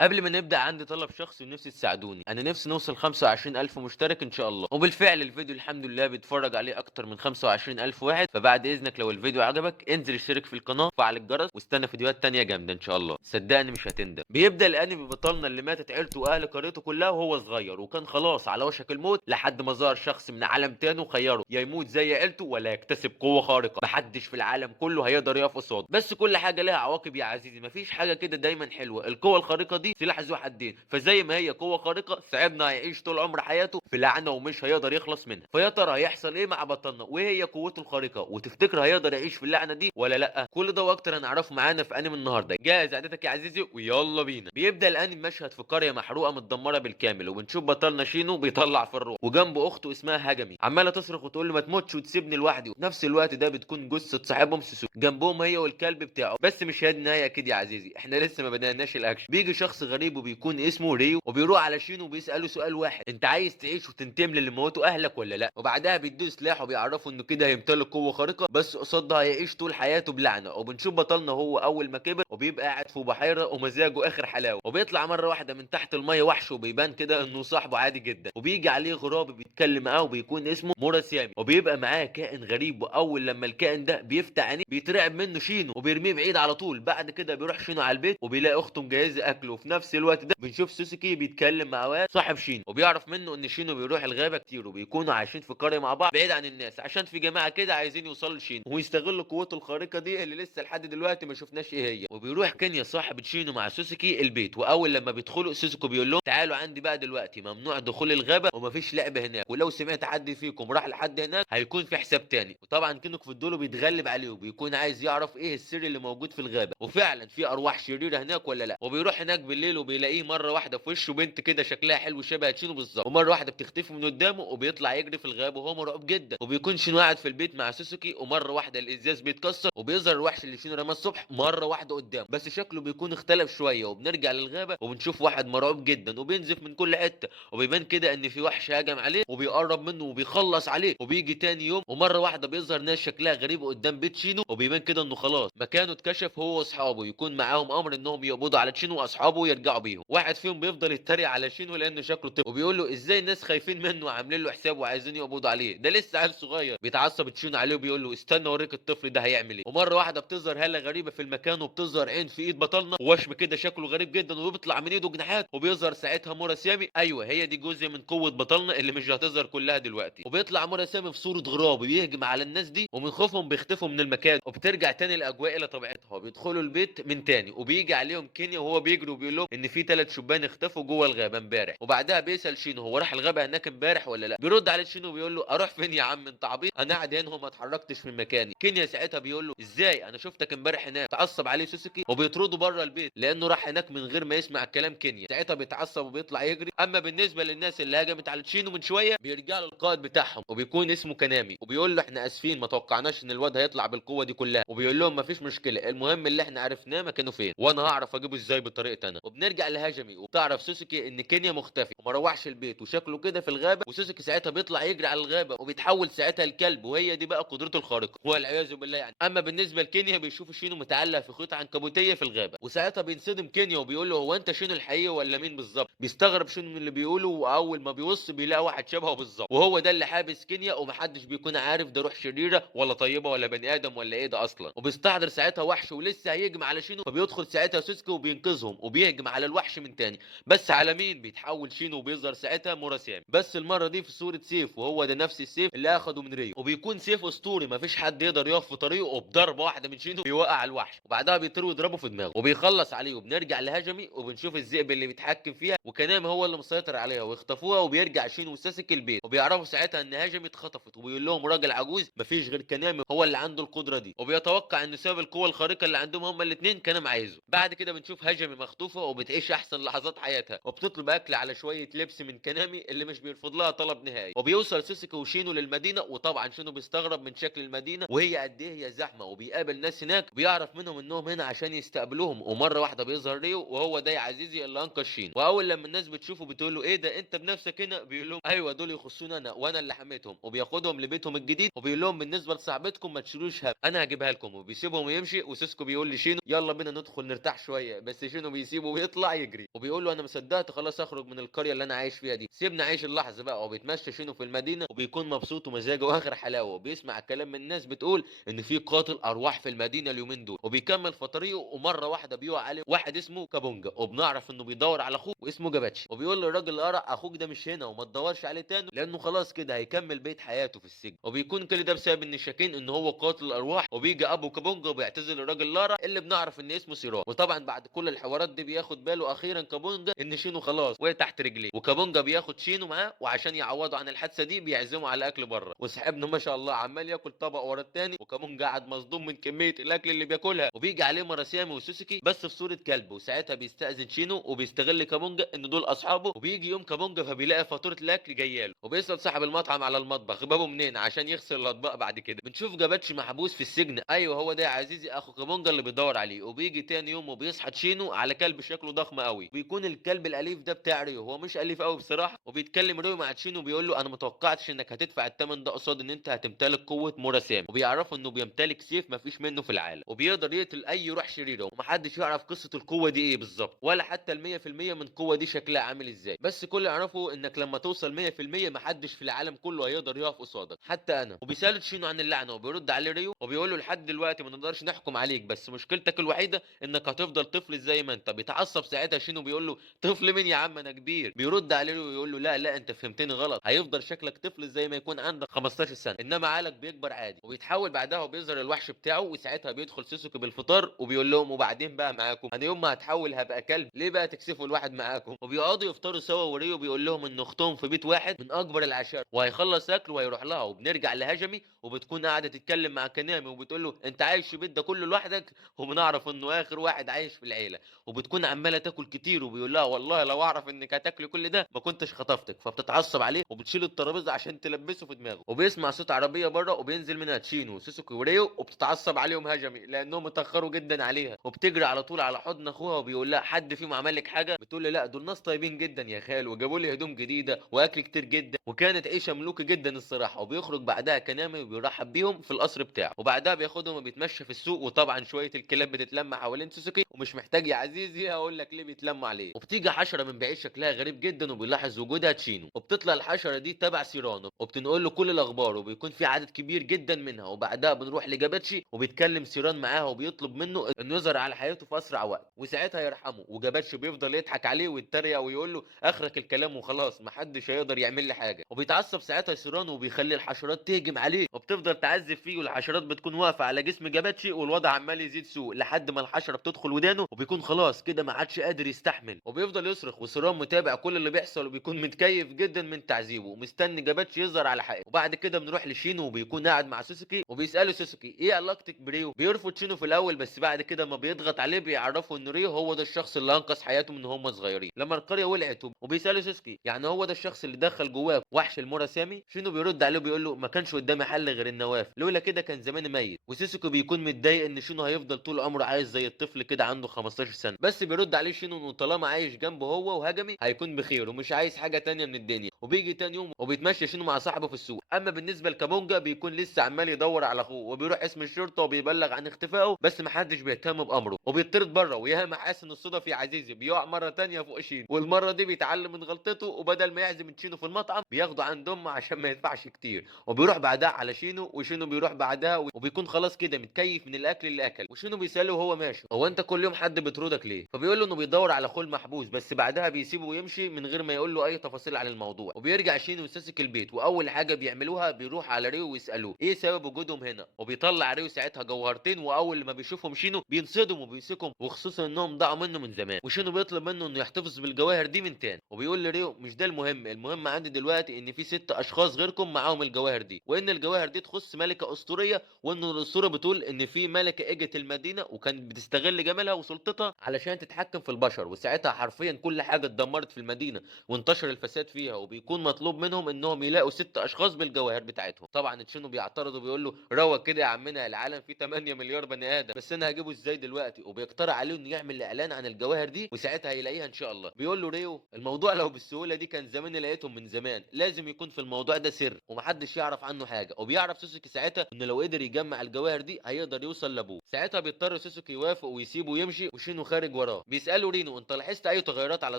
قبل ما نبدأ عندي طلب شخصي ونفسي تساعدوني، أنا نفسي نوصل 25,000 مشترك إن شاء الله، وبالفعل الفيديو الحمد لله بيتفرج عليه أكتر من 25,000 واحد، فبعد إذنك لو الفيديو عجبك انزل اشترك في القناة وفعل الجرس واستنى فيديوهات تانية جامدة إن شاء الله، صدقني مش هتندم. بيبدأ الأنمي ببطلنا اللي ماتت عيلته وأهل قريته كلها وهو صغير، وكان خلاص على وشك الموت لحد ما ظهر شخص من عالم تاني وخيره يا يموت زي عيلته ولا يكتسب قوة خارقة محدش في العالم كله هيقدر يقف قصاده. بس كل حاجة لها عواقب يا عزيزي، مفيش حاجة كده دايما حلوة. القوة الخارقة دي سلاح ذو حدين، فزي ما هي قوة خارقة صاحبنا هيعيش طول عمر حياته في لعنة ومش هيقدر يخلص منها. فيا ترى هيحصل ايه مع بطلنا وايه هي قوته الخارقة، وتفتكر هيقدر يعيش في اللعنة دي ولا لا؟ كل ده واكتر هنعرفه معانا في انمي النهارده. جاهز عدتك يا عزيزي ويلا بينا. بيبدأ الانمي مشهد في قرية محروقة متدمرة بالكامل، وبنشوف بطلنا شينو بيطلع في الروح وجنبه اخته اسمها هاجامي عمالة تصرخ وتقول له ما تموتش وتسيبني لوحدي، وفي نفس الوقت ده بتكون جثة صاحبهم سوسو جنبهم هي والكلب بتاعه. بس مش هي دي النهاية اكيد يا عزيزي، احنا لسه ما بدأناش الاكشن. بيجي شخص غريب وبيكون اسمه ريو وبيروح على شينو وبيسأله سؤال واحد: انت عايز تعيش وتنتقم للي موتوا اهلك ولا لا؟ وبعدها بيديه سلاح وبيعرفوا انه كده هيمتلك قوة خارقة، بس قصادها هيعيش طول حياته بلعنة. وبنشوف بطلنا هو اول ما كبر وبيبقى قاعد في بحيرة ومزاجه اخر حلاوة، وبيطلع مرة واحدة من تحت المية وحش وبيبان كده انه صاحبه عادي جدا، وبيجي عليه غراب بيتكلم معاه وبيكون اسمه موراسيامي، وبيبقى معاه كائن غريب. واول لما الكائن ده بيفتح عينيه بيترعب منه شينو وبيرميه بعيد على طول. بعد كده بيروح شينو على البيت وبيلاقي اخته مجهزه اكله، وفي نفس الوقت ده بنشوف سوسوكي بيتكلم مع واد صاحب شينو وبيعرف منه ان شينو بيروح الغابه كتير وبيكونوا عايشين في قريه مع بعض بعيد عن الناس، عشان في جماعه كده عايزين يوصلوا لشينو ويستغلوا قوته الخارقه دي اللي لسه لحد دلوقتي ما شفناش ايه هي. وبيروح كينيا صاحب شينو مع سوسوكي البيت، واول لما بيدخلوا سوسوكي بيقول لهم تعالوا عندي بقى دلوقتي، ممنوع دخول الغابه ومفيش لعب هناك، ولو سمعت حد فيكم راح لحد هناك هيكون في حساب تاني. وطبعا كينوك فضوله بيتغلب عليه وبيكون عايز يعرف ايه السر اللي موجود في الغابه، وفعلا في ارواح شريره هناك ولا لا. وبيروح هناك بالليل وبيلاقيه مره واحده في وشه بنت كده شكلها حلو شبه شينو بالظبط، ومره واحده بتختفي من قدامه وبيطلع يجري في الغابه وهو مرعوب جدا. وبيكون شينو قاعد في البيت مع سوسوكي ومره واحده الازاز بيتكسر وبيظهر الوحش اللي شينو رماه الصبح مره واحده قدامه، بس شكله بيكون اختلف شويه. وبنرجع للغابه وبنشوف واحد مرعوب جدا وبينزف من كل حته، وبيبان كده ان في وحش هاجم عليه وبيقرب منه وبيخلص عليه. وبيجي تاني يوم ومره واحده بيظهر ناس شكلها غريب قدام بيت شينو، وبيبان كده انه خلاص مكانه اتكشف هو واصحابه، يكون معاهم امر انهم يقبضوا على شينو واصحابه ويرجعوا بيهم. واحد فيهم بيفضل يتريق على شينو لانه شكله طفل وبيقول له ازاي الناس خايفين منه وعاملين له حساب وعايزين يقبضوا عليه، ده لسه عيل صغير. بيتعصب شينو عليه وبيقول له استنى اوريك الطفل ده هيعمل ايه. ومره واحده بتظهر هاله غريبه في المكان وبتظهر عين في ايد بطلنا ووشم كده شكله غريب جدا وبيطلع من ايده جناحات، وبيظهر ساعتها موراسيامي. ايوه هي دي جزء من قوه بطلنا اللي مش هتظهر كلها دلوقتي. وبيطلع موراسيامي في صوره غراب بيهجم على الناس دي ومن خوفهم بيختفوا من المكان، وبترجع تاني الاجواء الى طبيعتها وبيدخلوا البيت من تاني. وبيجي عليهم كينيا وهو بيجري وبيقول لهم ان في 3 شبان اختفوا جوه الغابه امبارح. وبعدها بيسال شينو هو راح الغابه هناك امبارح ولا لا. بيرد عليه شينو وبيقول له اروح فين يا عم انت عبيط، انا قاعد هنا وما اتحركتش من مكاني. كينيا ساعتها بيقول له ازاي انا شفتك امبارح هناك. تعصب عليه سوسوكي وبيطرده بره البيت لانه راح هناك من غير ما يسمع كلام كينيا. ساعتها بيتعصب وبيطلع يجري. اما بالنسبه للناس اللي هجمت على شينو من شويه بيرجع له القائد بتاعهم وبيكون اسمه كانامي وبيقول له احنا اسفين ما توقعناش ان الواد هيطلع بالقوه دي كلها. وبيقول لهم مفيش مشكله، المهم اللي احنا عرفناه مكانه فين وانا هعرف اجيبه ازاي بطريقتي انا. وبنرجع لهاجمي وبتعرف سوسوكي ان كينيا مختفي وما روحش البيت وشكله كده في الغابه. وسوسوكي ساعتها بيطلع يجري على الغابه وبيتحول ساعتها الكلب، وهي دي بقى قدرته الخارقه والعياذ بالله يعني. اما بالنسبه لكينيا بيشوف شينو متعلق في خيط عنكبوتيه في الغابه، وساعتها بينصدم كينيا وبيقول له هو انت شينو الحقيقي ولا مين بالظبط. بيستغرب شينو من اللي بيقوله، واول ما بيبص بيلاقي واحد شبهه بالظبط وهو ده اللي حابس كينيا، ومحدش بيكون عارف ده روح شريره ولا طيبه ولا بني ادم ولا ايه ده اصلا. وبيستحضر ساعتها وحش ولسه هيهجم على شينو، فبيدخل ساعتها سوسكي وبينقذهم وبيهجم على الوحش من تاني. بس على مين؟ بيتحول شينو وبيظهر ساعتها موراسيامي، بس المره دي في صوره سيف، وهو ده نفس السيف اللي اخده من ريو، وبيكون سيف اسطوري مفيش حد يقدر يقف في طريقه، وبضربه واحده من شينو بيوقع الوحش وبعدها بيطير ويضربه في دماغه وبيخلص عليه. وبنرجع لهجمي وبنشوف الذئب اللي بيتحكم فيها وكنامي هو اللي مسيطر عليها ويخطفوها. وبيرجع شينو وساسكي البيت وبيعرفوا ساعتها ان هجمي اتخطفت، وبيقول لهم راجل عجوز مفيش غير كنامي هو اللي عنده القدره دي، وبيتوقع ان سبب القوه الخارقه اللي عندهم هما الاثنين كان عايزه. بعد كده بنشوف هجمي مخطوفه وبتعيش احسن لحظات حياتها وبتطلب اكل على شويه لبس من كنامي اللي مش بيرفض لها طلب نهائي. وبيوصل سوسكي وشينو للمدينه، وطبعا شينو بيستغرب من شكل المدينه وهي قد ايه هي زحمه، وبيقابل ناس هناك بيعرف منهم انهم هنا عشان يستقبلوهم. ومره واحده بيظهر ريو وهو ده يا عزيزي اللي انقذ شينو، واول لما الناس بتشوفه بتقول له ايه ده انت بنفسك هنا، بيقول لهم ايوه دول يخصوني انا وانا اللي حميتهم. وبياخدهم لبيتهم الجديد وبيقول لهم بالنسبه لصاحبتكم ما تشيلوش هم انا هجيبها لكم، وبيسيبهم ويمشي. وسيسكو بيقول لشينو يلا بينا ندخل نرتاح شويه، بس شينو بيسيبه وبيسيبه ويطلع يجري، وبيقول له انا ما صدقت خلاص اخرج من القريه اللي انا عايش فيها دي، سيبني عايش اللحظه بقى. وبيتمشى شينو في المدينه وبيكون مبسوط ومزاجه اخر حلاوه، وبيسمع كلام من الناس بتقول ان في قاتل ارواح في المدينه اليومين دول. وبيكمل في طريقه ومره واحده بيقع عليه واحد اسمه كابونجا، وبنعرف انه بيدور على اخوه واسمه جاباتشي، وبيقول للراجل اللي قرع اخوك ده مش هنا وما تدورش عليه تاني لانه خلاص كده هيكمل بقيه حياته في السجن. وبيكون كل ده بسبب ان شاكين ان هو قاتل الارواح. وبيجي ابو كابونجا وبيعتذر للراجل لارا اللي بنعرف ان اسمه سيران. وطبعا بعد كل الحوارات دي بياخد باله اخيرا كابونجا ان شينو خلاص وقع تحت رجليه، وكابونجا بياخد شينو معاه وعشان يعوضوا عن الحادثه دي بيعزموا على اكل بره. وصاحبنا ما شاء الله عمال ياكل طبق ورا التاني، وكابونجا قاعد مصدوم من كميه الاكل اللي بياكلها. وبيجي عليه مراسامي وسوسكي بس في صوره كلب، وساعتها بيستأذن شينو وبيستغل كابونجا ان دول اصحابه. وبيجي يوم كابونجا فبيلاقي فاتوره الاكل جايه له، وبيسأل صاحب المطعم على المطبخ بابه منين عشان يغسل الاطباق. بعد كده بنشوف جاباتشي محبوس في السجن. ايوه هو ده يا عزيزي اخو كابونجا اللي بيدور عليه. وبيجي تاني يوم وبيصحى تشينو على كلب شكله ضخم قوي، بيكون الكلب الاليف ده بتاع ريو، هو مش اليف قوي بصراحه. وبيتكلم ريو مع تشينو بيقول له انا متوقعتش انك هتدفع الثمن ده قصاد ان انت هتمتلك قوه مراسامي. وبيعرفوا انه بيمتلك سيف مفيش منه في العالم، وبيقدر يقتل اي روح شريره، ومحدش يعرف قصه القوه دي ايه بالظبط ولا حتى ال100% من القوه دي شكلها عامل ازاي. بس كل اللي يعرفه انك لما توصل 100% محدش في العالم كله هيقدر يقف قصادك حتى انا. وبيسأله تشينو عن اللعنه، وبيرد عليه ريو وبيقول له لحد دلوقتي ما نقدرش نحكم عليك، بس مشكلتك الوحيده انك هتفضل طفل زي ما انت. بيتعصب ساعتها شينو بيقول له طفل مين يا عم انا كبير. بيرد عليه ريو ويقول له لا لا انت فهمتني غلط، هيفضل شكلك طفل زي ما يكون عندك 15 سنه انما عقلك بيكبر عادي. وبيتحول بعدها وبيظهر الوحش بتاعه، وساعتها بيدخل سوسوكي بالفطار وبيقول لهم وبعدين بقى معاكم انا يوم ما هتحول هبقى كلب ليه بقى تكسفوا الواحد معاكم. وبيقعدوا يفطروا سوا، وريو بيقول لهم ان اختهم في بيت واحد من اكبر العشائر وهيخلص اكل وهيروح لها. وبنرجع لهجمي وبتكون قاعده تتكلم مع كنامي وبتقول له انت عايش في البيت ده كله لوحدك، وبنعرف انه اخر واحد عايش في العيله. وبتكون عماله تاكل كتير وبيقول لها والله لو اعرف انك هتاكلي كل ده ما كنتش خطفتك. فبتتعصب عليه وبتشيل الترابيزه عشان تلبسه في دماغه. وبيسمع صوت عربيه بره وبينزل منها تشينو وسوسوكي وريو، وبتتعصب عليهم هجمي لانهم اتاخروا جدا عليها. وبتجري على طول على حضن اخوها وبيقول لها حد فيهم عمل لك حاجه؟ بتقول لي لا دول ناس طيبين جدا يا خال وجابوا لي هدوم جديده واكل كتير جدا وكانت عيشه ملوكي جدا الصراحه. وبيخرج بعدها كنامي وبيرحب بيهم في القصر بتاعه، وبعدها بياخدهم وبيتمشى في السوق. وطبعا شويه الكلاب بتتلم حوالين سوسوكي، ومش محتاج يا عزيزي اقول لك ليه بيتلموا عليه. وبتيجي حشره من بعيد شكلها غريب جدا وبيلاحظ وجودها تشينو، وبتطلع الحشره دي تبع سيرانو وبتنقل له كل الاخبار، وبيكون في عدد كبير جدا منها. وبعدها بنروح لجاباتشي وبيتكلم سيران معاه وبيطلب منه انه يظهر على حياته في اسرع وقت وساعتها يرحمه. وجاباتشي بيفضل يضحك عليه ويتريق ويقول له اخرك الكلام وخلاص محدش هيقدر يعمل لي حاجه. وبيتعصب ساعتها سيرانو وبيخلي الحشرات تهجم عليه وبتفضل تعذب فيه، والحشرات بتكون واقفه على جسم جاباتشي والوضع عمال يزيد سوء لحد ما الحشره بتدخل ودانه وبيكون خلاص كده ما عادش قادر يستحمل. وبيفضل يصرخ وسيران متابع كل اللي بيحصل وبيكون متكيف جدا من تعذيبه ومستني جاباتشي يظهر على حقيقته. وبعد كده بنروح لشينو وبيكون قاعد مع سوسوكي وبيساله سوسوكي ايه علاقتك بريو. بيرفض شينو في الاول بس بعد كده ما بيضغط عليه بيعرفه ان ريو هو ده الشخص اللي انقذ حياته من هم صغيرين لما القريه ولعت. وبيساله سوسوكي يعني هو ده الشخص اللي دخل جواه وحش الموراسامي. شينو بيرد عليه بيقول له ما كانش قدامي حل غير النواف، لولا كده كان زماني ميت. وسوسوكي بيكون متضايق ان شينو هيفضل طول عمره عايش زي الطفل كده عنده 15 سنه، بس بيرد عليه شينو انه طالما عايش جنبه هو وهجمي هيكون بخير ومش عايز حاجه تانية من الدنيا. وبيجي تاني يوم وبيتمشى شينو مع صاحبه في السوق. اما بالنسبه لكابونجا بيكون لسه عمال يدور على اخوه وبيروح اسم الشرطه وبيبلغ عن اختفائه بس محدش بيهتم بامره وبيطرد بره. وياما حاسس ان الصدف يا عزيزي بيقع مره تانية فوق شينو، والمره دي بيتعلم من غلطته وبدل ما يعزم شينو في المطعم بياخده عند امه عشان ما يدفعش كتير. وبيروح بعدها على شينو وشينو بيروح بعدها وبيكون خلاص كده متكيف من الاكل اللي اكل. وشينو بيساله وهو ماشي هو انت كل يوم حد بيطردك ليه؟ فبيقول له انه بيدور على اخوه المحبوس، بس بعدها بيسيبه ويمشي من غير ما يقول له اي تفاصيل عن الموضوع. وبيرجع شينو وساسك البيت واول حاجه بيعملوها بيروح على ريو ويسالوه ايه سبب وجودهم هنا. وبيطلع ريو ساعتها جوهرتين، واول ما بيشوفهم شينو بينصدم وبيمسكهم وخصوصا انهم ضاعوا منه من زمان. وشينو بيطلب منه انه يحتفظ بالجواهر دي من تاني، وبيقول لريو مش ده المهم، المهم عندي دلوقتي ان في 6 اشخاص غيركم معاهم الجواهر دي، وان الجواهر دي تخص ملكه اسطوريه، وان الاسطوره بتقول ان في ملكه اجت المدينه وكانت بتستغل جمالها وسلطتها علشان تتحكم في البشر، وساعتها حرفيا كل حاجه اتدمرت في المدينه وانتشر الفساد فيها. وبيكون مطلوب منهم انهم يلاقوا 6 اشخاص بالجواهر بتاعتهم. طبعا تشينو بيعترض وبيقول له روق كده يا عمنا العالم فيه 8 مليار بني ادم، بس انا هجيبه ازاي دلوقتي؟ وبيقترح عليه انه يعمل اعلان عن الجواهر دي وساعتها هيلاقيها ان شاء الله. بيقول له ريو الموضوع لو بالسهوله دي كان زماني لقيتهم من زمان، لازم يكون في الموضوع ده سر ومحدش يعرف عنه حاجه. وبيعرف سوسوكي ساعتها انه لو قدر يجمع الجواهر دي هيقدر يوصل لابوه. ساعتها بيضطر سوسوكي يوافق ويسيبه ويمشي وشينو خارج وراه وراه. بيسالوا رينو انت لاحظت اي تغيرات على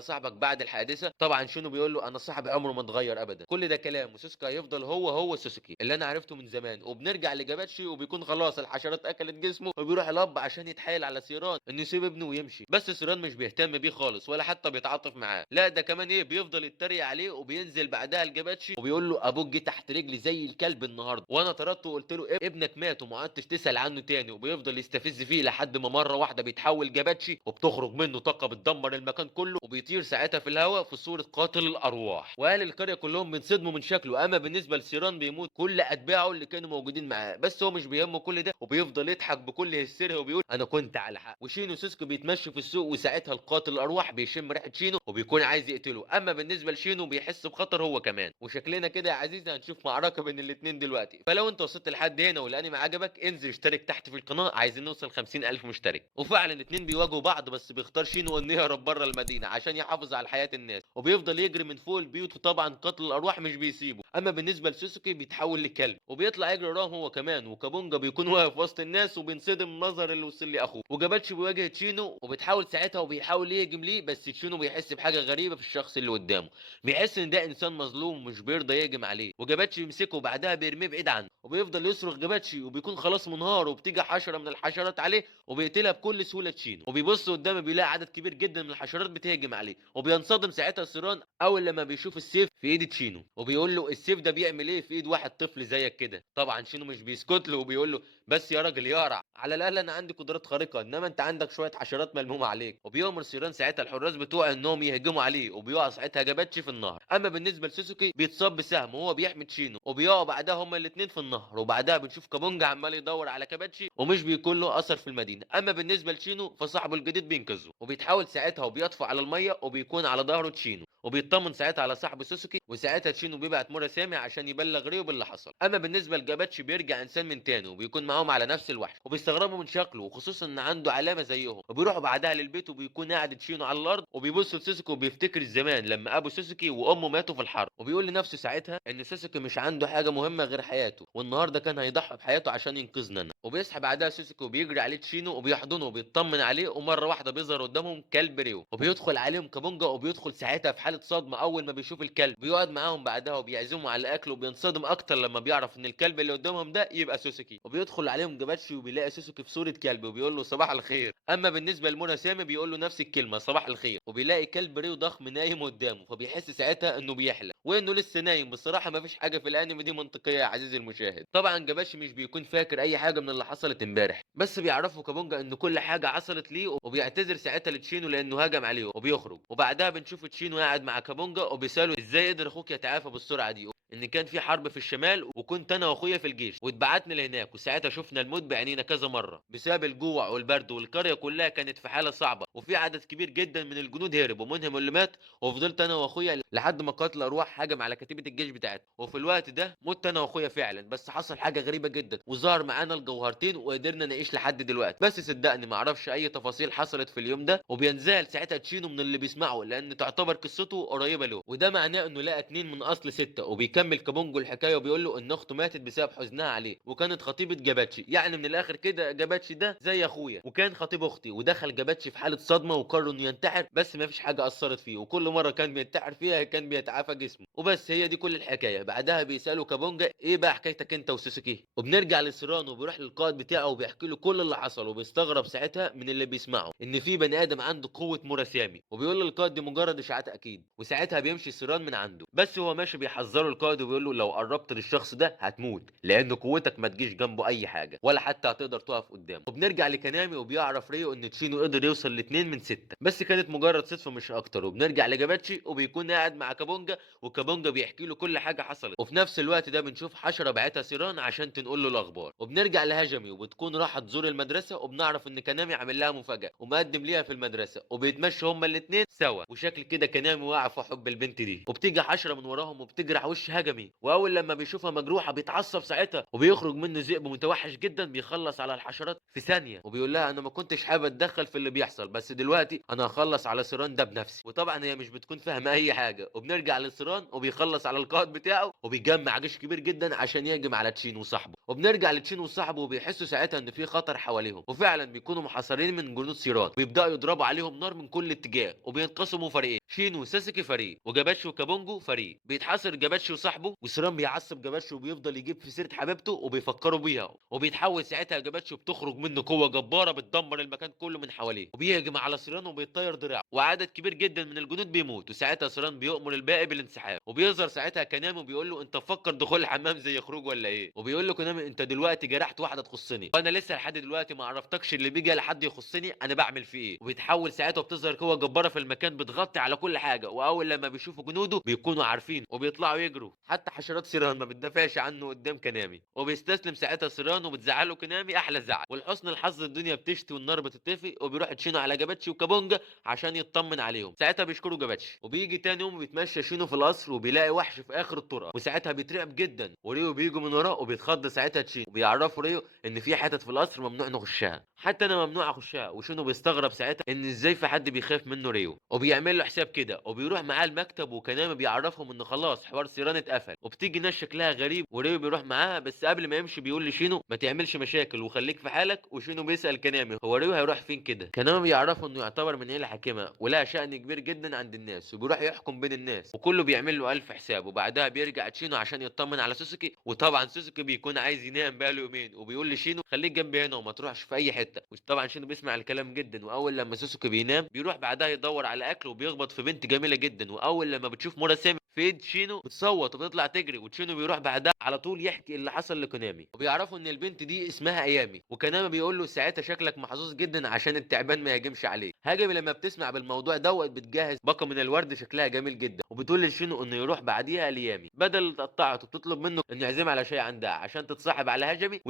صاحبك بعد الحادثه؟ طبعا شينو بيقول له انا صاحبي عمره ما اتغير ابدا، كل ده كلام، وسوسكي هيفضل هو سوسكي اللي انا عرفته من زمان. وبنرجع لجاباتشي وبيكون خلاص الحشرات اكلت جسمه، وبيروح الاب عشان يتحايل على سيران انه يسيب ابنه ويمشي. بس سيران مش بيهتم بيه خالص ولا حتى بيتعاطف معاه، لا ده كمان ايه بيفضل يتريق عليه. وبينزل بعدها لجاباتشي وبيقول له ابوك جه تحت رجلي زي الكلب النهارده، وانا طردته وقلت له ابنك مات وما عدتش تسال عنه تاني. وبيفضل يستفز فيه لحد ما مره واحده بيتحول جاباتشي وبتخرج منه طاقه بتدمر المكان كله، وبيطير ساعتها في الهواء في صوره قاتل الارواح. واهل القريه كلهم بينصدموا من شكله. اما بالنسبه لسيران بيموت كل اتباعه اللي كانوا موجودين معاه، بس هو مش بيهمه كل ده، وبيفضل يضحك بكل هستيريا وبيقول انا كنت على حق. وشينو وسوسكي بيتمشوا في السوق، وساعتها القاتل الارواح بيشم ريحه شينو وبيكون عايز يقتله. اما بالنسبه لشينو بيحس بخطر هو كمان. وشكلنا كده يا عزيزي هنشوف معركه بين الاثنين دلوقتي. فلو انت وصلت لحد هنا والانمي عجبك انزل اشترك تحت في القناه، عايزين نوصل 50,000 مشترك. وفعلا الاثنين بيواجهوا بعض، بس بيختار شينو انه يهرب بره المدينه عشان يحافظ على حياه الناس، وبيفضل يجري من فوق البيوت، وطبعا قاتل الارواح مش بيسيبه. اما بالنسبه لسوسوكي بيتحول لكلب وبيطلع يجري وراهم هو كمان. وكابونجا بيكون واقف وسط الناس وبينصدم من النظر اللي وصل لاخوه. وجاباتشي بيواجه تشينو وبتحاول ساعتها وبيحاول يهجم ليه، بس تشينو بيحس بحاجه غريبه في الشخص اللي قدامه، بيحس ان ده انسان مظلوم مش بيرضى يهجم عليه. وجاباتشي بيمسكه وبعدها بيرميه بعيد عنه، وبيفضل يصرخ جاباتشي وبيكون خلاص منهار. وبتيجي حشره من الحشرات عليه وبيقتلها بكل سهوله تشينو. وبيبص قدامه بيلاقي عدد كبير جدا من الحشرات بتهجم عليه، وبينصدم ساعتها سيران اول لما بيشوف السيف في ايد تشينو، وبيقول له السيف ده بيعمل ايه في ايد واحد طفل زيك كده؟ طبعا شينو مش بيسكت له وبيقول له بس يا راجل يقرع، على الاقل انا عندي قدرات خارقه انما انت عندك شويه حشرات ملمومه عليك. وبيامر سيران ساعتها الحراس بتوعه انهم يهجموا عليه، وبيقع ساعتها جاباتشي في النهر. اما بالنسبه لسوسوكي بيتصاب بسهم وهو بيحمي تشينو، وبيقعوا بعدها هما الاثنين في النهر. وبعدها بنشوف كابونجا عمال يدور على كاباتشي ومش بيكون له اثر في المدينه. اما بالنسبه لشينو فصاحبه الجديد بينقذه، وبيتحاول ساعتها وبيطفو على الميه، وبيكون على ظهره تشينو وبيطمن ساعتها على صاحبه سوسوكي. وساعتها تشينو بيبعت مراسامي عشان يبلغ ريو باللي حصل. اما بالنسبه لجاباتشي بيرجع انسان من تاني وبيكون معاهم على نفس الوحش، وبيستغربوا من شكله وخصوصا ان عنده علامه زيهم. وبيروحوا بعدها للبيت وبيكون قاعد تشينو على الارض وبيبص لسوسوكي وبيفتكر الزمان لما ابو سوسوكي وامه ماتوا في الحرب. وبيقول لنفسه ساعتها ان سوسوكي مش عنده حاجه مهمه غير حياته، والنهارده كان هيضحي بحياته عشان ينقذنا أنا. وبيصحى بعدها سوسوكي وبيجري عليه تشينو وبيحضنه وبيطمن عليه. ومره واحده بيظهر قدامهم كلب ريو وبيدخل عليهم كابونجا، وبيدخل ساعتها في حاله صدمه اول ما بيشوف الكلب. بيقعد معاهم بعدها وبيعزموا على الاكل، وبينصدم اكتر لما بيعرف ان الكلب اللي قدامهم ده يبقى سوسوكي. وبيدخل عليهم جاباتشي وبيلاقي سوسوكي في صوره كلب وبيقول له صباح الخير. اما بالنسبه لمنى سامي بيقول له نفس الكلمه صباح الخير. وبيلاقي كلب ريو ضخم نايم قدامه، فبيحس ساعتها انه بيحلم وانه لسه نايم. بصراحه ما فيش حاجه في الانمي دي منطقيه يا عزيزي المشاهد. طبعا جاباتشي مش بيكون فاكر اي حاجه من اللي حصلت امبارح، بس بيعرفوا كابونجا ان كل حاجه حصلت ليه، وبيعتذر ساعتها لتشينو لانه هجم عليه وبيخرج. وبعدها بنشوف تشينو قاعد مع كابونجا وبيساله ازاي قدر اخوك يتعافى بالسرعه دي، ان كان في حرب في الشمال وكنت انا واخويا في الجيش واتبعتنا لهناك، وساعتها شفنا الموت بعينينا كذا مره بسبب الجوع والبرد، والقريه كلها كانت في حاله صعبه، وفي عدد كبير جدا من الجنود هرب ومنهم اللي مات. وفضلت انا واخويا لحد ما قاتل ارواح هجم على كتيبه الجيش بتاعتنا، وفي الوقت ده مت انا واخويا فعلا. بس حصل حاجه غريبه جدا وظهر معانا الجوهرتين وقدرنا نعيش لحد دلوقتي. بس صدقني ما اعرفش اي تفاصيل حصلت في اليوم ده. وبينزل ساعتها تشينو من اللي بيسمعه لان تعتبر قصته قريبه له، وده معناه انه لقى 2 من اصل 6. وبيكمل كابونجو الحكايه وبيقول له ان اخته ماتت بسبب حزنها عليه وكانت خطيبه جاباتشي. يعني من الاخر كده جاباتشي ده زي اخويا وكان خطيب اختي. ودخل جاباتشي في حاله صدمه وقرر انه ينتحر، بس ما فيش حاجه اثرت فيه، وكل مره كان بينتحر فيها كان بيتعافى جسمه. وبس هي دي كل الحكايه. بعدها بيسالوا كابونجا ايه بقى حكايتك انت وسوسوكي. وبنرجع لسيرانو وبيروح للقائد بتاعه وبيحكي له كل اللي حصل، وبيستغرب ساعتها من اللي بيسمعه ان في بني ادم عنده قوه مراسامي. وبيقول للقائد دي مجرد اشاعات اكيد. وساعتها بيمشي سيران من عنده، بس هو ماشي بيحذره القائد وبيقول له لو قربت للشخص ده هتموت لان قوتك ما تجيش جنبه اي حاجه ولا حتى هتقدر تقف قدامه. وبنرجع لكنامي وبيعرف ريو ان تشينو قدر يوصل ل2 من 6 بس كانت مجرد صدفه مش اكتر. وبنرجع لجاباتشي وبيكون قاعد مع كابونجا وكابونجا بيحكي له كل حاجه حصلت. وفي نفس الوقت ده بنشوف حشره بعتها سيران عشان تنقل له الاخبار. وبنرجع لهاجمي وبتكون راحت تزور المدرسه، وبنعرف ان كنامي عامل لها مفاجاه ومقدم ليها في المدرسه، وبيتمشوا هما الاثنين سوا. وشكل كده كنامي واقع في حب البنت دي، وبتيجي حشره من وراهم وبتجرح وش هجمي، واول لما بيشوفها مجروحه بيتعصب ساعتها وبيخرج منه ذئب متوحش جدا بيخلص على الحشرات في ثانيه، وبيقول لها انا ما كنتش حابب اتدخل في اللي بيحصل بس دلوقتي انا هخلص على سيران ده بنفسي. وطبعا هي مش بتكون فاهمه اي حاجه، وبنرجع لسيران وبيخلص على القائد بتاعه وبيجمع جيش كبير جدا عشان يهجم على تشين وصاحبه. وبنرجع لتشين وصاحبه وبيحسوا ساعتها ان في خطر حواليهم، وفعلا بيكونوا محاصرين من جنود سيران وبيبداوا يضربوا عليهم نار من كل اتجاه، وبينقسموا فريقين، شين وساسكي فريق وجاباتشي وكابونجو فريق. بيتحاصر جاباتشي وصاحبه وسيران بيعصب جاباتشي وبيفضل يجيب في سيره حبيبته وبيفكروا بيها، وبيتحول ساعتها جاباتشي وبتخرج منه قوه جباره بتدمر المكان كله من حواليه، وبيهجم على سيران وبيطير دراعه وعدد كبير جدا من الجنود بيموت. وساعتها سيران بيؤمر الباقي بالانسحاب، وبيظهر ساعتها كنامي وبيقول له انت مفكر دخول الحمام زي خروج ولا ايه؟ وبيقول له كنامي انت دلوقتي جرحت واحده تخصني وانا لسه لحد دلوقتي ما عرفتكش اللي بيجي لحد يخصني انا بعمل فيه ايه. وبيتحول ساعتها وبتظهر قوه جباره في المكان بتغطي على كل حاجه، واول لما بيشوفوا جنوده بيكونوا عارفين وبيطلعوا يجروا، حتى حشرات سيران ما بتدافعش عنه قدام كنامي. وبيستسلم ساعتها سيران وبتزعله كنامي احلى زعل. ولحسن الحظ الدنيا بتشتي والنار بتطفي، وبيروح تشينو على جاباتشي وكابونجا عشان يطمن عليهم. ساعتها بيشكروا جاباتشي، وبيجي تاني يوم بيتمشى شينو في القصر وبيلاقي وحش في اخر الطرقه، وساعتها بيترعب جدا وريو بيجوا من وراه وبيتخض ساعتها تشينو وبيعرفوا ريو ان في حتت في القصر ممنوع نخشها، حتى انا ممنوع اخشها. وشينو بيستغرب ساعتها ان ازاي في حد بيخاف منه ريو، وبيعمل له حساب كده وبيروح معاه المكتب، وكنامي بيعرفهم ان خلاص حوار سيران اتقفل. وبتيجي ناس شكلها غريب وريو بيروح معاها، بس قبل ما يمشي بيقول لشينو ما تعملش مشاكل وخليك في حالك. وشينو بيسأل كنامي هو ريو هيروح فين كده. كنامي بيعرفه انه يعتبر من عيله حاكمه ولها شأن كبير جدا عند الناس، وبيروح يحكم بين الناس وكله بيعمل له الف حساب. وبعدها بيرجع تشينو عشان يطمن على سوسوكي، وطبعا سوسوكي بيكون عايز ينام بقاله يومين وبيقول لشينو خليك جنبي هنا وما تروحش في اي حته. وطبعا شينو بيسمع الكلام جدا، واول لما سوسوكي بينام بيروح بعدها يدور على اكل وبيخبط في بنت جميله جدا، واول لما بتشوف مراسامي في ايد شينو بتصوت وبتطلع تجري، وتشينو بيروح بعدها على طول يحكي اللي حصل لكونامي. وبيعرفوا ان البنت دي اسمها ايامي، وكونامي بيقول له ساعتها شكلك محظوظ جدا عشان التعبان ما يهاجمش عليك. هاجمي لما بتسمع بالموضوع دوت بتجهز باقه من الورد شكلها جميل جدا، وبتقول لشينو انه يروح بعديها ليامي بدل اللي اتقطعت، وبتطلب منه انه يعزمها على شاي عندها عشان تتصاحب على هجمي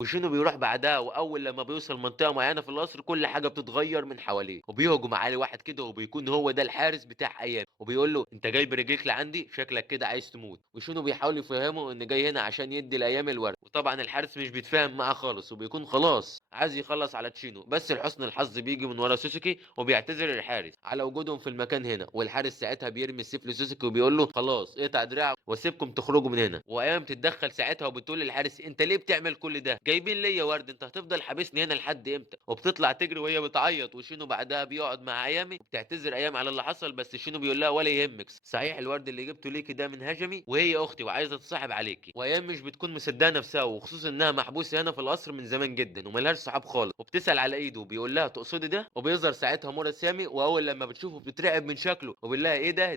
وشينو بيروح بعدها. واول لما بيوصل منطقه معينه في القصر كل حاجه بتتغير من حواليه، وبيهجم عليه واحد كده وبيكون هو ده الحارس بتاع ايامي، وبيقول له انت جاي برجليك لعندي شكلك كده عايز تموت. وشينو بيحاول يفهمه ان جاي هنا عشان يدي لايام الورد، وطبعا الحارس مش بيتفاهم معاه خالص وبيكون خلاص عايز يخلص على تشينو. بس لحسن الحظ بيجي من ورا سوسوكي وبيعتذر الحارس على وجودهم في المكان هنا، والحارس ساعتها بيرمي السيف لسوسوكي وبيقول له خلاص اقطع دراعك واسيبكم تخرجوا من هنا. وايام تتدخل ساعتها وبتقول للحارس انت ليه بتعمل كل ده؟ جايبين ليا ورد، انت هتفضل حابسني هنا لحد امتى؟ وبتطلع تجري وهي بتعيط، وشينو بعدها بيقعد مع ايامي وبتعتذر ايام على اللي حصل، بس شينو بيقول لها ولا يهمك صحيح الورد اللي جبته ليكي ده من هجمي وهي اختي وعايزه تتصاحب عليكي. وايام مش بتكون مصدقه نفسها، وخصوصا انها محبوسه هنا في القصر من زمان جدا وملهاش صحاب خالص، وبتسال على ايده وبيقول لها تقصدي ده؟ وبيظهر ساعتها مراد سامي، واول لما بتشوفه بتترعب من شكله وبيقول لها ايه ده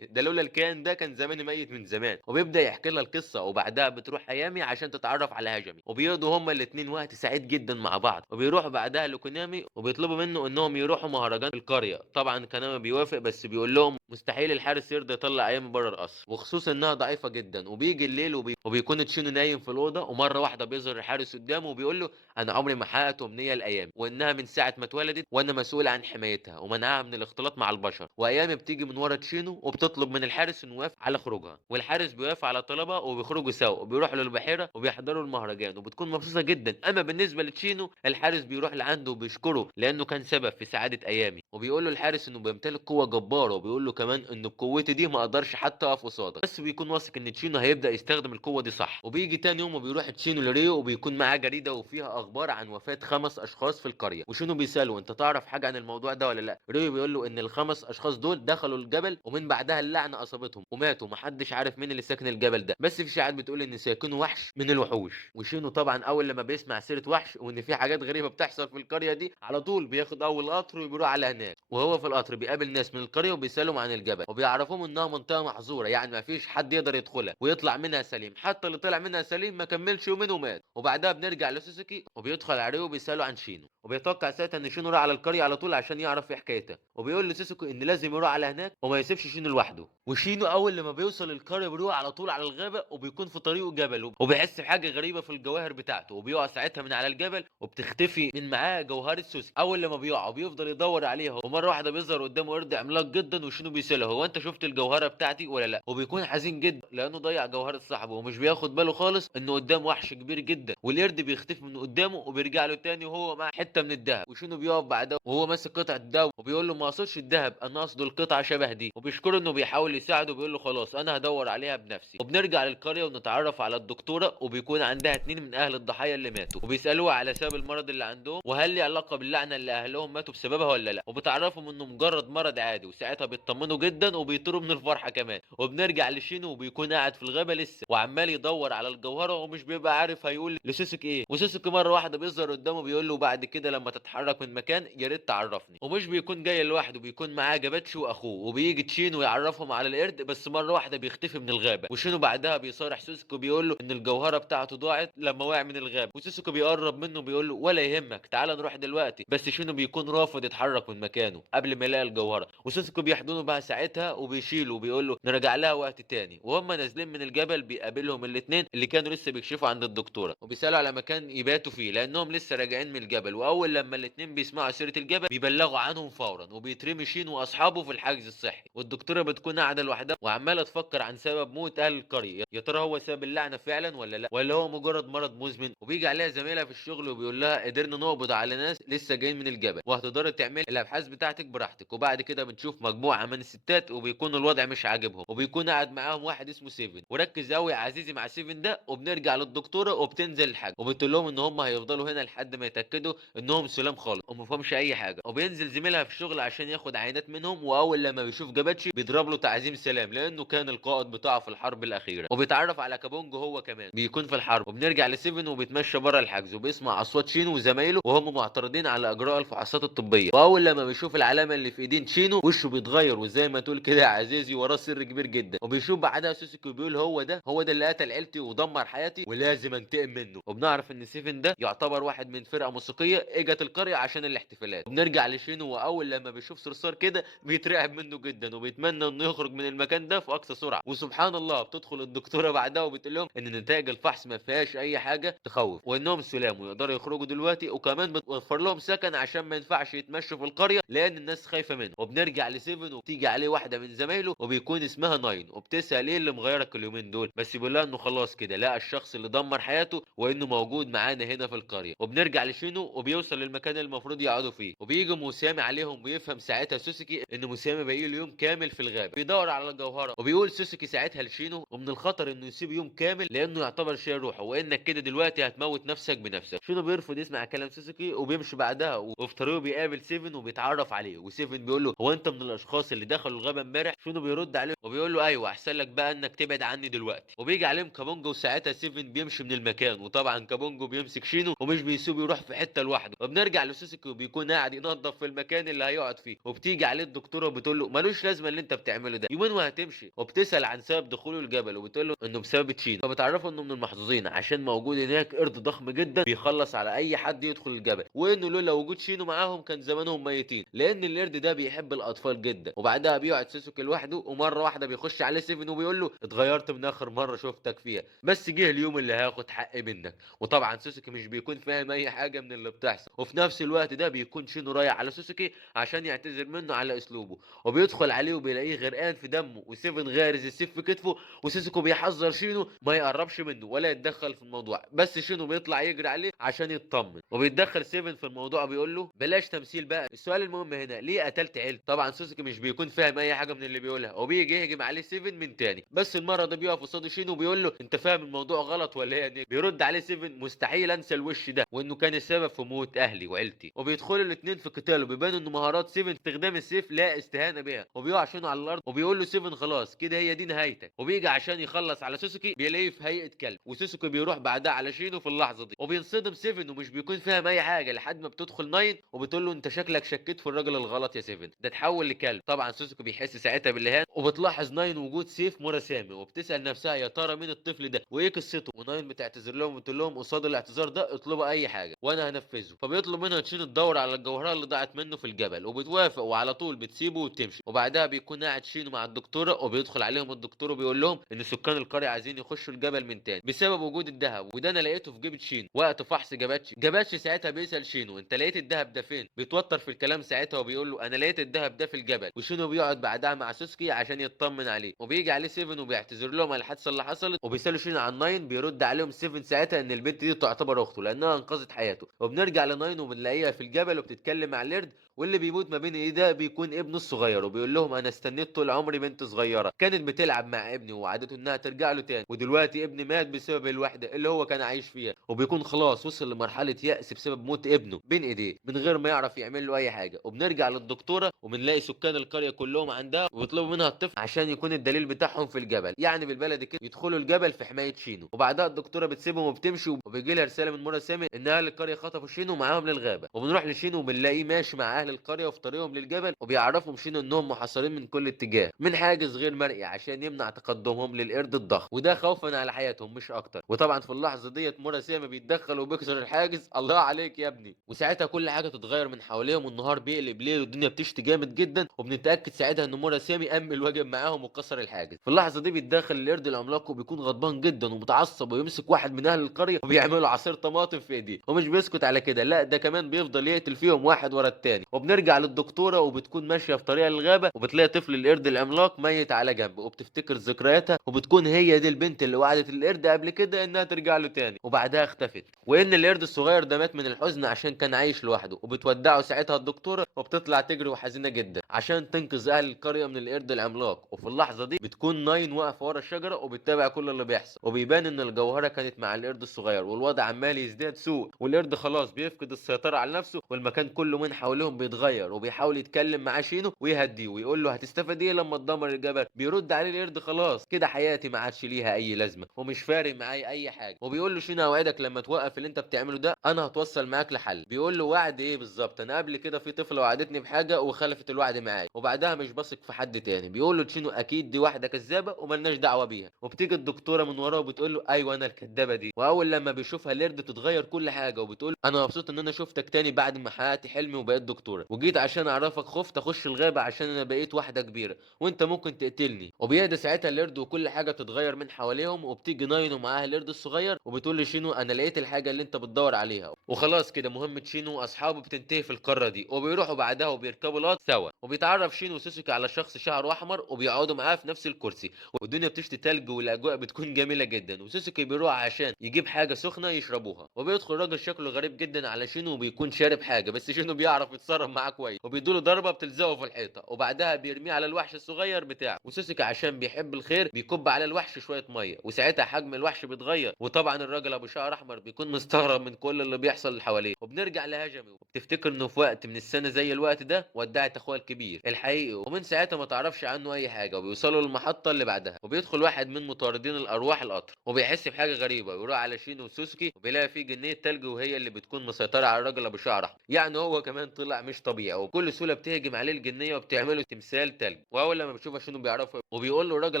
ده لولا الكائن ده كان زماني ميت من زمان. وبيبدا يحكي لها القصه، وبعدها بتروح ايامي عشان تتعرف على هجمي، وبيقضوا هما الاثنين وقت سعيد جدا مع بعض. وبيروحوا بعدها لكونامي وبيطلبوا منه انهم يروحوا مهرجان في القريه. طبعا كونامي بيوافق بس بيقول لهم مستحيل الحارس يرضى يطلع ايامي بره القصر، وخصوصا انها ضعيفه جدا. وبيجي الليل وبيكون تشينو نايم في الاوضه، ومره واحده بيظهر الحارس قدامه وبيقول له انا عمري ما حققت امنيه لايام، وانها من ساعه ما اتولدت وانا مسؤول عن حمايتها ومنعها من الاختلاط مع البشر. وايام بتيجي من ورا تشينو وبتطلب من الحارس انه يوافق على خروجها، والحارس بيوافق على طلبها وبيخرجوا سوا وبيروحوا للبحيره وبيحضروا المهرجان وبتكون مبسوطه جدا. اما بالنسبه لتشينو الحارس بيروح لعنده وبيشكره لانه كان سبب في سعاده ايامي، وبيقول له الحارس انه بيمتلك قوه جباره، وبيقول له كمان ان بقوتي دي ما اقدرش حتى اقف قصادك، بس بيكون واثق ان تشينو هيبدا يستخدم القوه دي صح. وبيجي تاني يوم وبيروح تشينو لريو وبيكون معاه جريده وفيها اخبار عن وفاه 5 اشخاص في القريه، وشينو بيساله انت تعرف حاجه عن الموضوع ده ولا لا؟ ريو بيقول له ان ال5 اشخاص دول دخلوا الجبل ومن بعدها اللعنه اصابتهم وماتوا، محدش عارف مين اللي ساكن الجبل ده، بس في اشاعات بتقول ان ساكنه وحش من الوحوش. وشينو طبعا اول لما بيسمع سيره وحش وان في حاجات غريبه بتحصل في القريه دي على طول بياخد اول قطر وبيروح على هناك. وهو في القطر بيقابل ناس من القريه وبيسالهم عن الجبل، وبيعرفوهم انها منطقه محظوره يعني ما فيش حد يقدر يدخلها ويطلع منها سليم، حتى اللي طلع منها سليم ما كملش يومين ومات. وبعدها بنرجع لسوسوكي وبيدخل عليه وبيساله عن شينو، وبيتوقع ساعتها ان شينو راح على القريه على طول عشان يعرف ايه حكايتها، وبيقول لسيسوكو ان لازم يروح على هناك وما يسيبش شينو لوحده. وشينو اول لما بيوصل القريه بيروح على طول على الغابه، وبيكون في طريقه جبل، وبيحس بحاجه غريبه في الجواهر بتاعته، وبيقع ساعتها من على الجبل وبتختفي من معاه جوهره سوسكي. اول لما بيقع وبيفضل يدور عليها، ومره واحده بيظهر قدامه قرد عملاق جدا، وشينو بيساله هو انت شفت الجوهره بتاعتي ولا لا؟ وبيكون حزين جدا لانه ضيع جوهره صاحبه، ومش بياخد باله خالص انه قدام وحش كبير جدا، والقرد بيختفي من قدامه وبيرجع له تاني وهو مع حته من الذهب. وشينو بيقف بعدها وهو ماسك قطعه الذهب، وبيقول له ما اقصدش الذهب، انا اقصد القطعه شبه دي، وبيشكره انه بيحاول يساعده، وبيقول له خلاص انا هدور عليها بنفسي. وبنرجع للقريه ونتعرف على الدكتوره، وبيكون عندها 2 من اهل الضحايا اللي ماتوا، وبيسالوها على سبب المرض اللي عندهم وهل ليه علاقه باللعنه اللي اهلهم ماتوا بسببها ولا لا، وبتعرفهم انه مجرد مرض عادي، وساعتها بيطمنوا جدا وبيطيروا من الفرحه كمان. وبنرجع لشينو وبيكون قاعد في الغابه لسه وعمال يدور على الجوهره، ومش بيبقى عارف هيقول لسوسوكي ايه. وسوسوكي مره واحده بيظهر قدامه بيقول له بعد كده لما تتحرك من مكان يا ريت تعرفني. ومش بيكون جاي لوحده، بيكون معاه جاباتشي واخوه، وبيجي تشينو يعرفهم على القرد، بس مره واحده بيختفي من الغابه. وشينو بعدها بيصارح سوسوكي وبيقول له ان الجوهره بتاعته ضاعت لما وقع من الغابه. وسوسوكي بيقرب منه بيقول له ولا يهمك تعال نروح دلوقتي، بس شينو بيكون رافض يتحرك من مكانه قبل ما يلاقي الجوهره. وسوسوكي بيحضنه بقى ساعتها وبيشيله وبيقول له نرجع لها وقت تاني. وهم نازلين من الجبل بيقابلهم الاثنين اللي كانوا لسه بيكشفوا عند الدكتوره، وبيسالوا على مكان يباتوا فيه لانهم لسه راجعين من الجبل. واول لما الاثنين بيسمعوا سيره الجبل بيبلغوا عنهم فورا، وبيترمي شينو واصحابه في الحجز الصحي. والدكتوره بتكون قاعده لوحدها وعماله تفكر عن سبب موت اهل القريه، يا ترى هو سبب اللعنه فعلا ولا لا، ولا هو مجرد مرض مزمن. وبيجي عليها زميلها في الشغل وبيقول لها قدرنا نقبض على ناس لسه جايين من الجبل، وهتقدري تعملي الابحاث بتاعتك براحتك. وبعد كده بنشوف مجموعه من الستات وبيكون الوضع مش عاجبهم، وبيكون قاعد معاهم واحد اسمه سيفن. وركز قوي يا عزيزي مع سيفن ده. وبنرجع للدكتوره وبتنزل الحاج وبتقول لهم ان هم هيفضلوا هنا لحد ما يتاكدوا انهم سلام خالص وما فهمش اي حاجه. وبينزل زميلها في الشغل عشان ياخد عينات منهم، واول لما بيشوف جاباتشي بيضرب له تعظيم سلام لانه كان القائد بتاعه في الحرب الاخيره. وبيتعرف على كابونج هو كمان بيكون في الحرب. وبنرجع لسيفن وبيتمشى بره الحجز وبيسمع اصوات شينو وزمايله وهم معترضين على اجراء الفحوصات الطبيه. واول لما بيشوف العلامه اللي في ايدين شينو وشه بيتغير، وزي ما تقول كده يا عزيزي وراه سر كبير جدا. وبيشوف بعدها سوسوكي بيقول هو ده اللي قتل عيلتي ودمر حياتي ولازم انتقم منه. وبنعرف ان سيفن ده يعتبر واحد من فرقه موسيقيه اجت القريه عشان الاحتفالات. وبنرجع لشينو واول لما بيشوف صرصار كده بيترعب منه جدا وبيتمنى انه يخرج من المكان ده في اقصى سرعه. وسبحان الله بتدخل الدكتوره بعدها وبتقول لهم ان نتائج الفحص ما فيهاش اي حاجه تخوف وانهم سلام ويقدروا يخرجوا دلوقتي، وكمان بتوفر لهم سكن عشان ما ينفعش يتمشوا في القريه لان الناس خايفه منه. وبنرجع لسيفن وبتيجي عليه واحده من زمايله وبيكون اسمها ناين، وبتسال ايه اللي مغيرك اليومين دول، بس بيقول لها انه خلاص كده لقى الشخص اللي دمر حياته وانه موجود معانا هنا في القريه. وبنرجع لشينو وبيوصل للمكان اللي المفروض يقعدوا فيه، وبيجي موسامي عليهم ويفهم ساعتها سوسوكي ان موسامي باقي له يوم كامل في الغابه بيدور على الجوهره. وبيقول سوسوكي ساعتها لشينو ومن الخطر انه يسيب يوم كامل لانه يعتبر شيء روحه، وانك كده دلوقتي هتموت نفسك بنفسك. شينو بيرفض يسمع كلام سوسوكي وبيمشي بعدها، وفي طريقه بيقابل سيفن وبيتعرف عليه. وسيفن بيقول له هو انت من الاشخاص اللي دخلوا الغابه امبارح؟ شينو بيرد عليه وبيقول له ايوه، احسن لك بقى انك تبعد عني دلوقتي. وبيجي عليهم كابونجو وساعتها سيفن بيمشي من المكان، وطبعا كابونجو بيمسك شينو ومش بيسيبه يروح في حته لوحده. وبنرجع لسوسوكي وبيكون قاعد ينظف في المكان اللي هيقعد فيه، وبتيجي عليه الدكتوره وبتقول له ملوش لازمه اللي انت بتعمله ده، يومين وهتمشي. وبتسال عن سبب دخوله الجبل وبتقول له انه بسبب تشينو، فبتعرفه انه من المحظوظين عشان موجود هناك قرد ضخم جدا بيخلص على اي حد يدخل الجبل، وانه لولا وجود شينو معاهم كان زمانهم ميتين لان القرد ده بيحب الاطفال جدا. وبعدها بيقعد سوسوكي لوحده، ومره واحده بيخش عليه سيفن وبيقول له اتغيرت من اخر مره شفتك فيها، بس جه اليوم اللي هاخد حقي منك. وطبعا سوسوكي مش بيكون فاهم اي حاجه من اللي بتحصل. وفي نفس الوقت ده بيكون شينو رايح على سوسوكي عشان يعتذر منه على اسلوبه، وبيدخل عليه وبيلاقيه غرقان في دمه وسيفن غارز السيف في كتفه. وسيسوكو بيحذر شينو ما يقربش منه ولا يتدخل في الموضوع، بس شينو بيطلع يجري عليه عشان يطمن. وبيتدخل سيفن في الموضوع بيقول له بلاش تمثيل بقى، السؤال المهم هنا ليه قتلت عيلتي؟ طبعا سوسوكي مش بيكون فاهم اي حاجه من اللي بيقولها، وبيجي يهجم عليه سيفن من تاني، بس المره ده بيقف قصاد شينو وبيقول له انت فاهم الموضوع غلط ولا ايه يا نجم؟ بيرد عليه سيفن مستحيل انسى الوش ده وانه كان السبب في موت اهلي وعيلتي. وبيدخلوا الاثنين في قتال وبيبان ان مهارات سيفن استخدام السيف لا استهانه بها، وبيقع شينو على الارض وبيقول له سيفن خلاص كده هي دي نهايتك. وبيجي عشان يخلص على سوسوكي بيلاقيه في هيئه كلب، وسوسوكي بيروح بعدها على شينو في اللحظه دي، وبينصدم سيفن ومش بيكون فاهم اي حاجه لحد ما بتدخل ناين وبتقول له انت شكلك شكيت في الراجل الغلط يا سيفن، ده اتحول لكلب. طبعا سوسوكي بيحس ساعتها بالاهانه، وبتلاحظ ناين وجود سيف مراسامي، وبتسال نفسها يا ترى مين الطفل ده وايه قصته. وناين بتعتذر لهم وبتقول لهم قصاد الاعتذار ده اطلبوا اي حاجه وانا هنفذه. عايزه. فبيطلب منها شينو تدور على الجوهره اللي ضاعت منه في الجبل، وبتوافق وعلى طول بتسيبه وبتمشي. وبعدها بيكون قاعد شينو مع الدكتوره، وبيدخل عليهم الدكتور وبيقول لهم ان سكان القريه عايزين يخشوا الجبل من تاني بسبب وجود الذهب، وده انا لقيته في جيبه شينو. وقت فحص جاباتشي ساعتها بيسال شينو انت لقيت الذهب ده فين؟ بيتوتر في الكلام ساعتها وبيقول له انا لقيت الذهب ده في الجبل. وشينو بيقعد بعدها مع سوسكي عشان يطمن عليه، وبيجي عليه سيفن وبيعتذر لهم على الحادثه اللي حصلت، وبيسالوا شينو عن ناين. بيرد عليهم سيفن ساعتها ان البنت دي تعتبر اخته لانها انقذت حياته. وبنرجع لناين وبنلاقيها في الجبل وبتتكلم مع ليرد، واللي بيموت ما بين ايديه بيكون ابنه الصغير. وبيقول لهم انا استنيت طول عمري بنت صغيره كانت بتلعب مع ابني ووعدته انها ترجع له تاني، ودلوقتي ابني مات بسبب الوحده اللي هو كان عايش فيها. وبيكون خلاص وصل لمرحله يأس بسبب موت ابنه بين ايديه من غير ما يعرف يعمل له اي حاجه. وبنرجع للدكتوره وبنلاقي سكان القريه كلهم عندها وبيطلبوا منها الطفل عشان يكون الدليل بتاعهم في الجبل، يعني بالبلدي كده يدخلوا الجبل في حمايه شينو. وبعدها الدكتوره بتسيبهم وبتمشي، وبيجي لها رساله من مراسامي ان اهل القريه خطفوا شينو معاهم للغابه. وبنروح لشينو وبنلاقيه ماشي مع اهل القريه وفي طريقهم للجبل، وبيعرفهم شينو انهم محاصرين من كل اتجاه من حاجز غير مرئي عشان يمنع تقدمهم للقرد الضخم، وده خوفا على حياتهم مش اكتر. وطبعا في اللحظه ديت مراسامي بيتدخل وبيكسر الحاجز. الله عليك يا ابني. وساعتها كل حاجه تتغير من حواليهم، والنهار بيقلب ليل والدنيا بتشتي جامد جدا. وبنتاكد ساعتها ان مراسامي قام الواجب معاهم وكسر الحاجز. في اللحظه دي بيتدخل القرد العملاق وبيكون غضبان جدا ومتعصب، ويمسك واحد من اهل القريه وبيعملوا عصير طماطم في ايديه. ومش بيسكت على كده، لا ده كمان بيفضل يقتل فيهم واحد ورا التاني. وبنرجع للدكتوره وبتكون ماشيه في طريق الغابه، وبتلاقي طفل القرد العملاق ميت على جنب، وبتفتكر ذكرياتها وبتكون هي دي البنت اللي وعدت القرد قبل كده انها ترجع له تاني وبعدها اختفت، وان القرد الصغير ده مات من الحزن عشان كان عايش لوحده. وبتودعه ساعتها الدكتوره وبتطلع تجري وحزينه جدا عشان تنقذ اهل القريه من القرد العملاق. وفي اللحظه دي بتكون ناين واقفه ورا الشجره وبتتابع كل اللي بيحصل، وبيبان ان الجوهره كانت مع القرد الصغير، والوضع عمال يزداد سوء، والقرد خلاص بيفقد السيطره على نفسه، والمكان كله من حواليهم بيتغير. وبيحاول يتكلم مع شينو ويهديه ويقول له هتستفاد ايه لما تدمر الجبل؟ بيرد عليه القرد خلاص كده حياتي ما عادش ليها اي لازمه ومش فارق معايا اي حاجه. وبيقول له شينو اوعدك لما توقف اللي انت بتعمله ده انا هتوصل معاك لحل. بيقول له وعد ايه بالظبط؟ انا قبل كده في طفله وعدتني بحاجه وخلفت الوعد معايا وبعدها مش بثق في حد تاني. بيقول له شينو اكيد دي واحده كذابه وملناش دعوه بيها. وبتيجي الدكتوره من وراه وبتقول له ايوه انا الكدابه دي. واول لما بيشوفها القرد تتغير كل حاجه، وبتقول انا مبسوط ان انا شفتك تاني بعد ما حققت حلمي وبقيت دكتوره، وجيت عشان اعرفك. خفت اخش الغابه عشان انا بقيت واحده كبيره وانت ممكن تقتلني. وبيهدى ساعتها القرد وكل حاجه بتتغير من حواليهم، وبتيجي ناين ومعاها القرد الصغير وبتقول لشينو انا لقيت الحاجه اللي انت بتدور عليها. وخلاص كده مهمه شينو واصحابه بتنتهي في القاره دي، وبيروحوا بعدها وبيركبوا القطر سوا. وبيتعرف شينو وسوسوكي على شخص شعره احمر وبيقعدوا معاه في نفس الكرسي، والدنيا بتشتي تلج والاجواء بتكون جميله جدا. وسوسوكي بيروح عشان يجيب حاجه سخنه يشربوها، وبيدخل راجل شكله غريب جدا على شينو وبيكون شارب حاجه، بس شينو بيعرف يتصرف معاه كويس وبيدوله ضربه بتلزقه في الحيطه، وبعدها بيرميه على الوحش الصغير بتاعه. وسوسوكي عشان بيحب الخير بيكب على الوحش شويه ميه، وساعتها حجم الوحش بيتغير. وطبعا الراجل ابو شعر احمر بيكون مستغرب من كل اللي بيحصل اللي حواليه. وبنرجع لهجمي وبتفتكر انه في وقت من السنه زي الوقت ده ودعت اخوها الكبير الحقيقي، ومن ساعتها ما تعرفش عنه اي حاجه. وبيوصلوا للمحطه اللي بعدها وبيدخل واحد من مطاردين الارواح القطر، وبيحس بحاجه غريبه ويروح على شينو وسوسكي وبيلاقي فيه جنيه تلج، وهي اللي بتكون مسيطره على الراجل ابو شعر احمر. يعني هو كمان طلع مش طبيعي، وبكل سهوله بتهجم عليه الجنيه وبتعمله تمثال تلج. واول لما بيشوفها شينو بيعرفها وبيقول له الراجل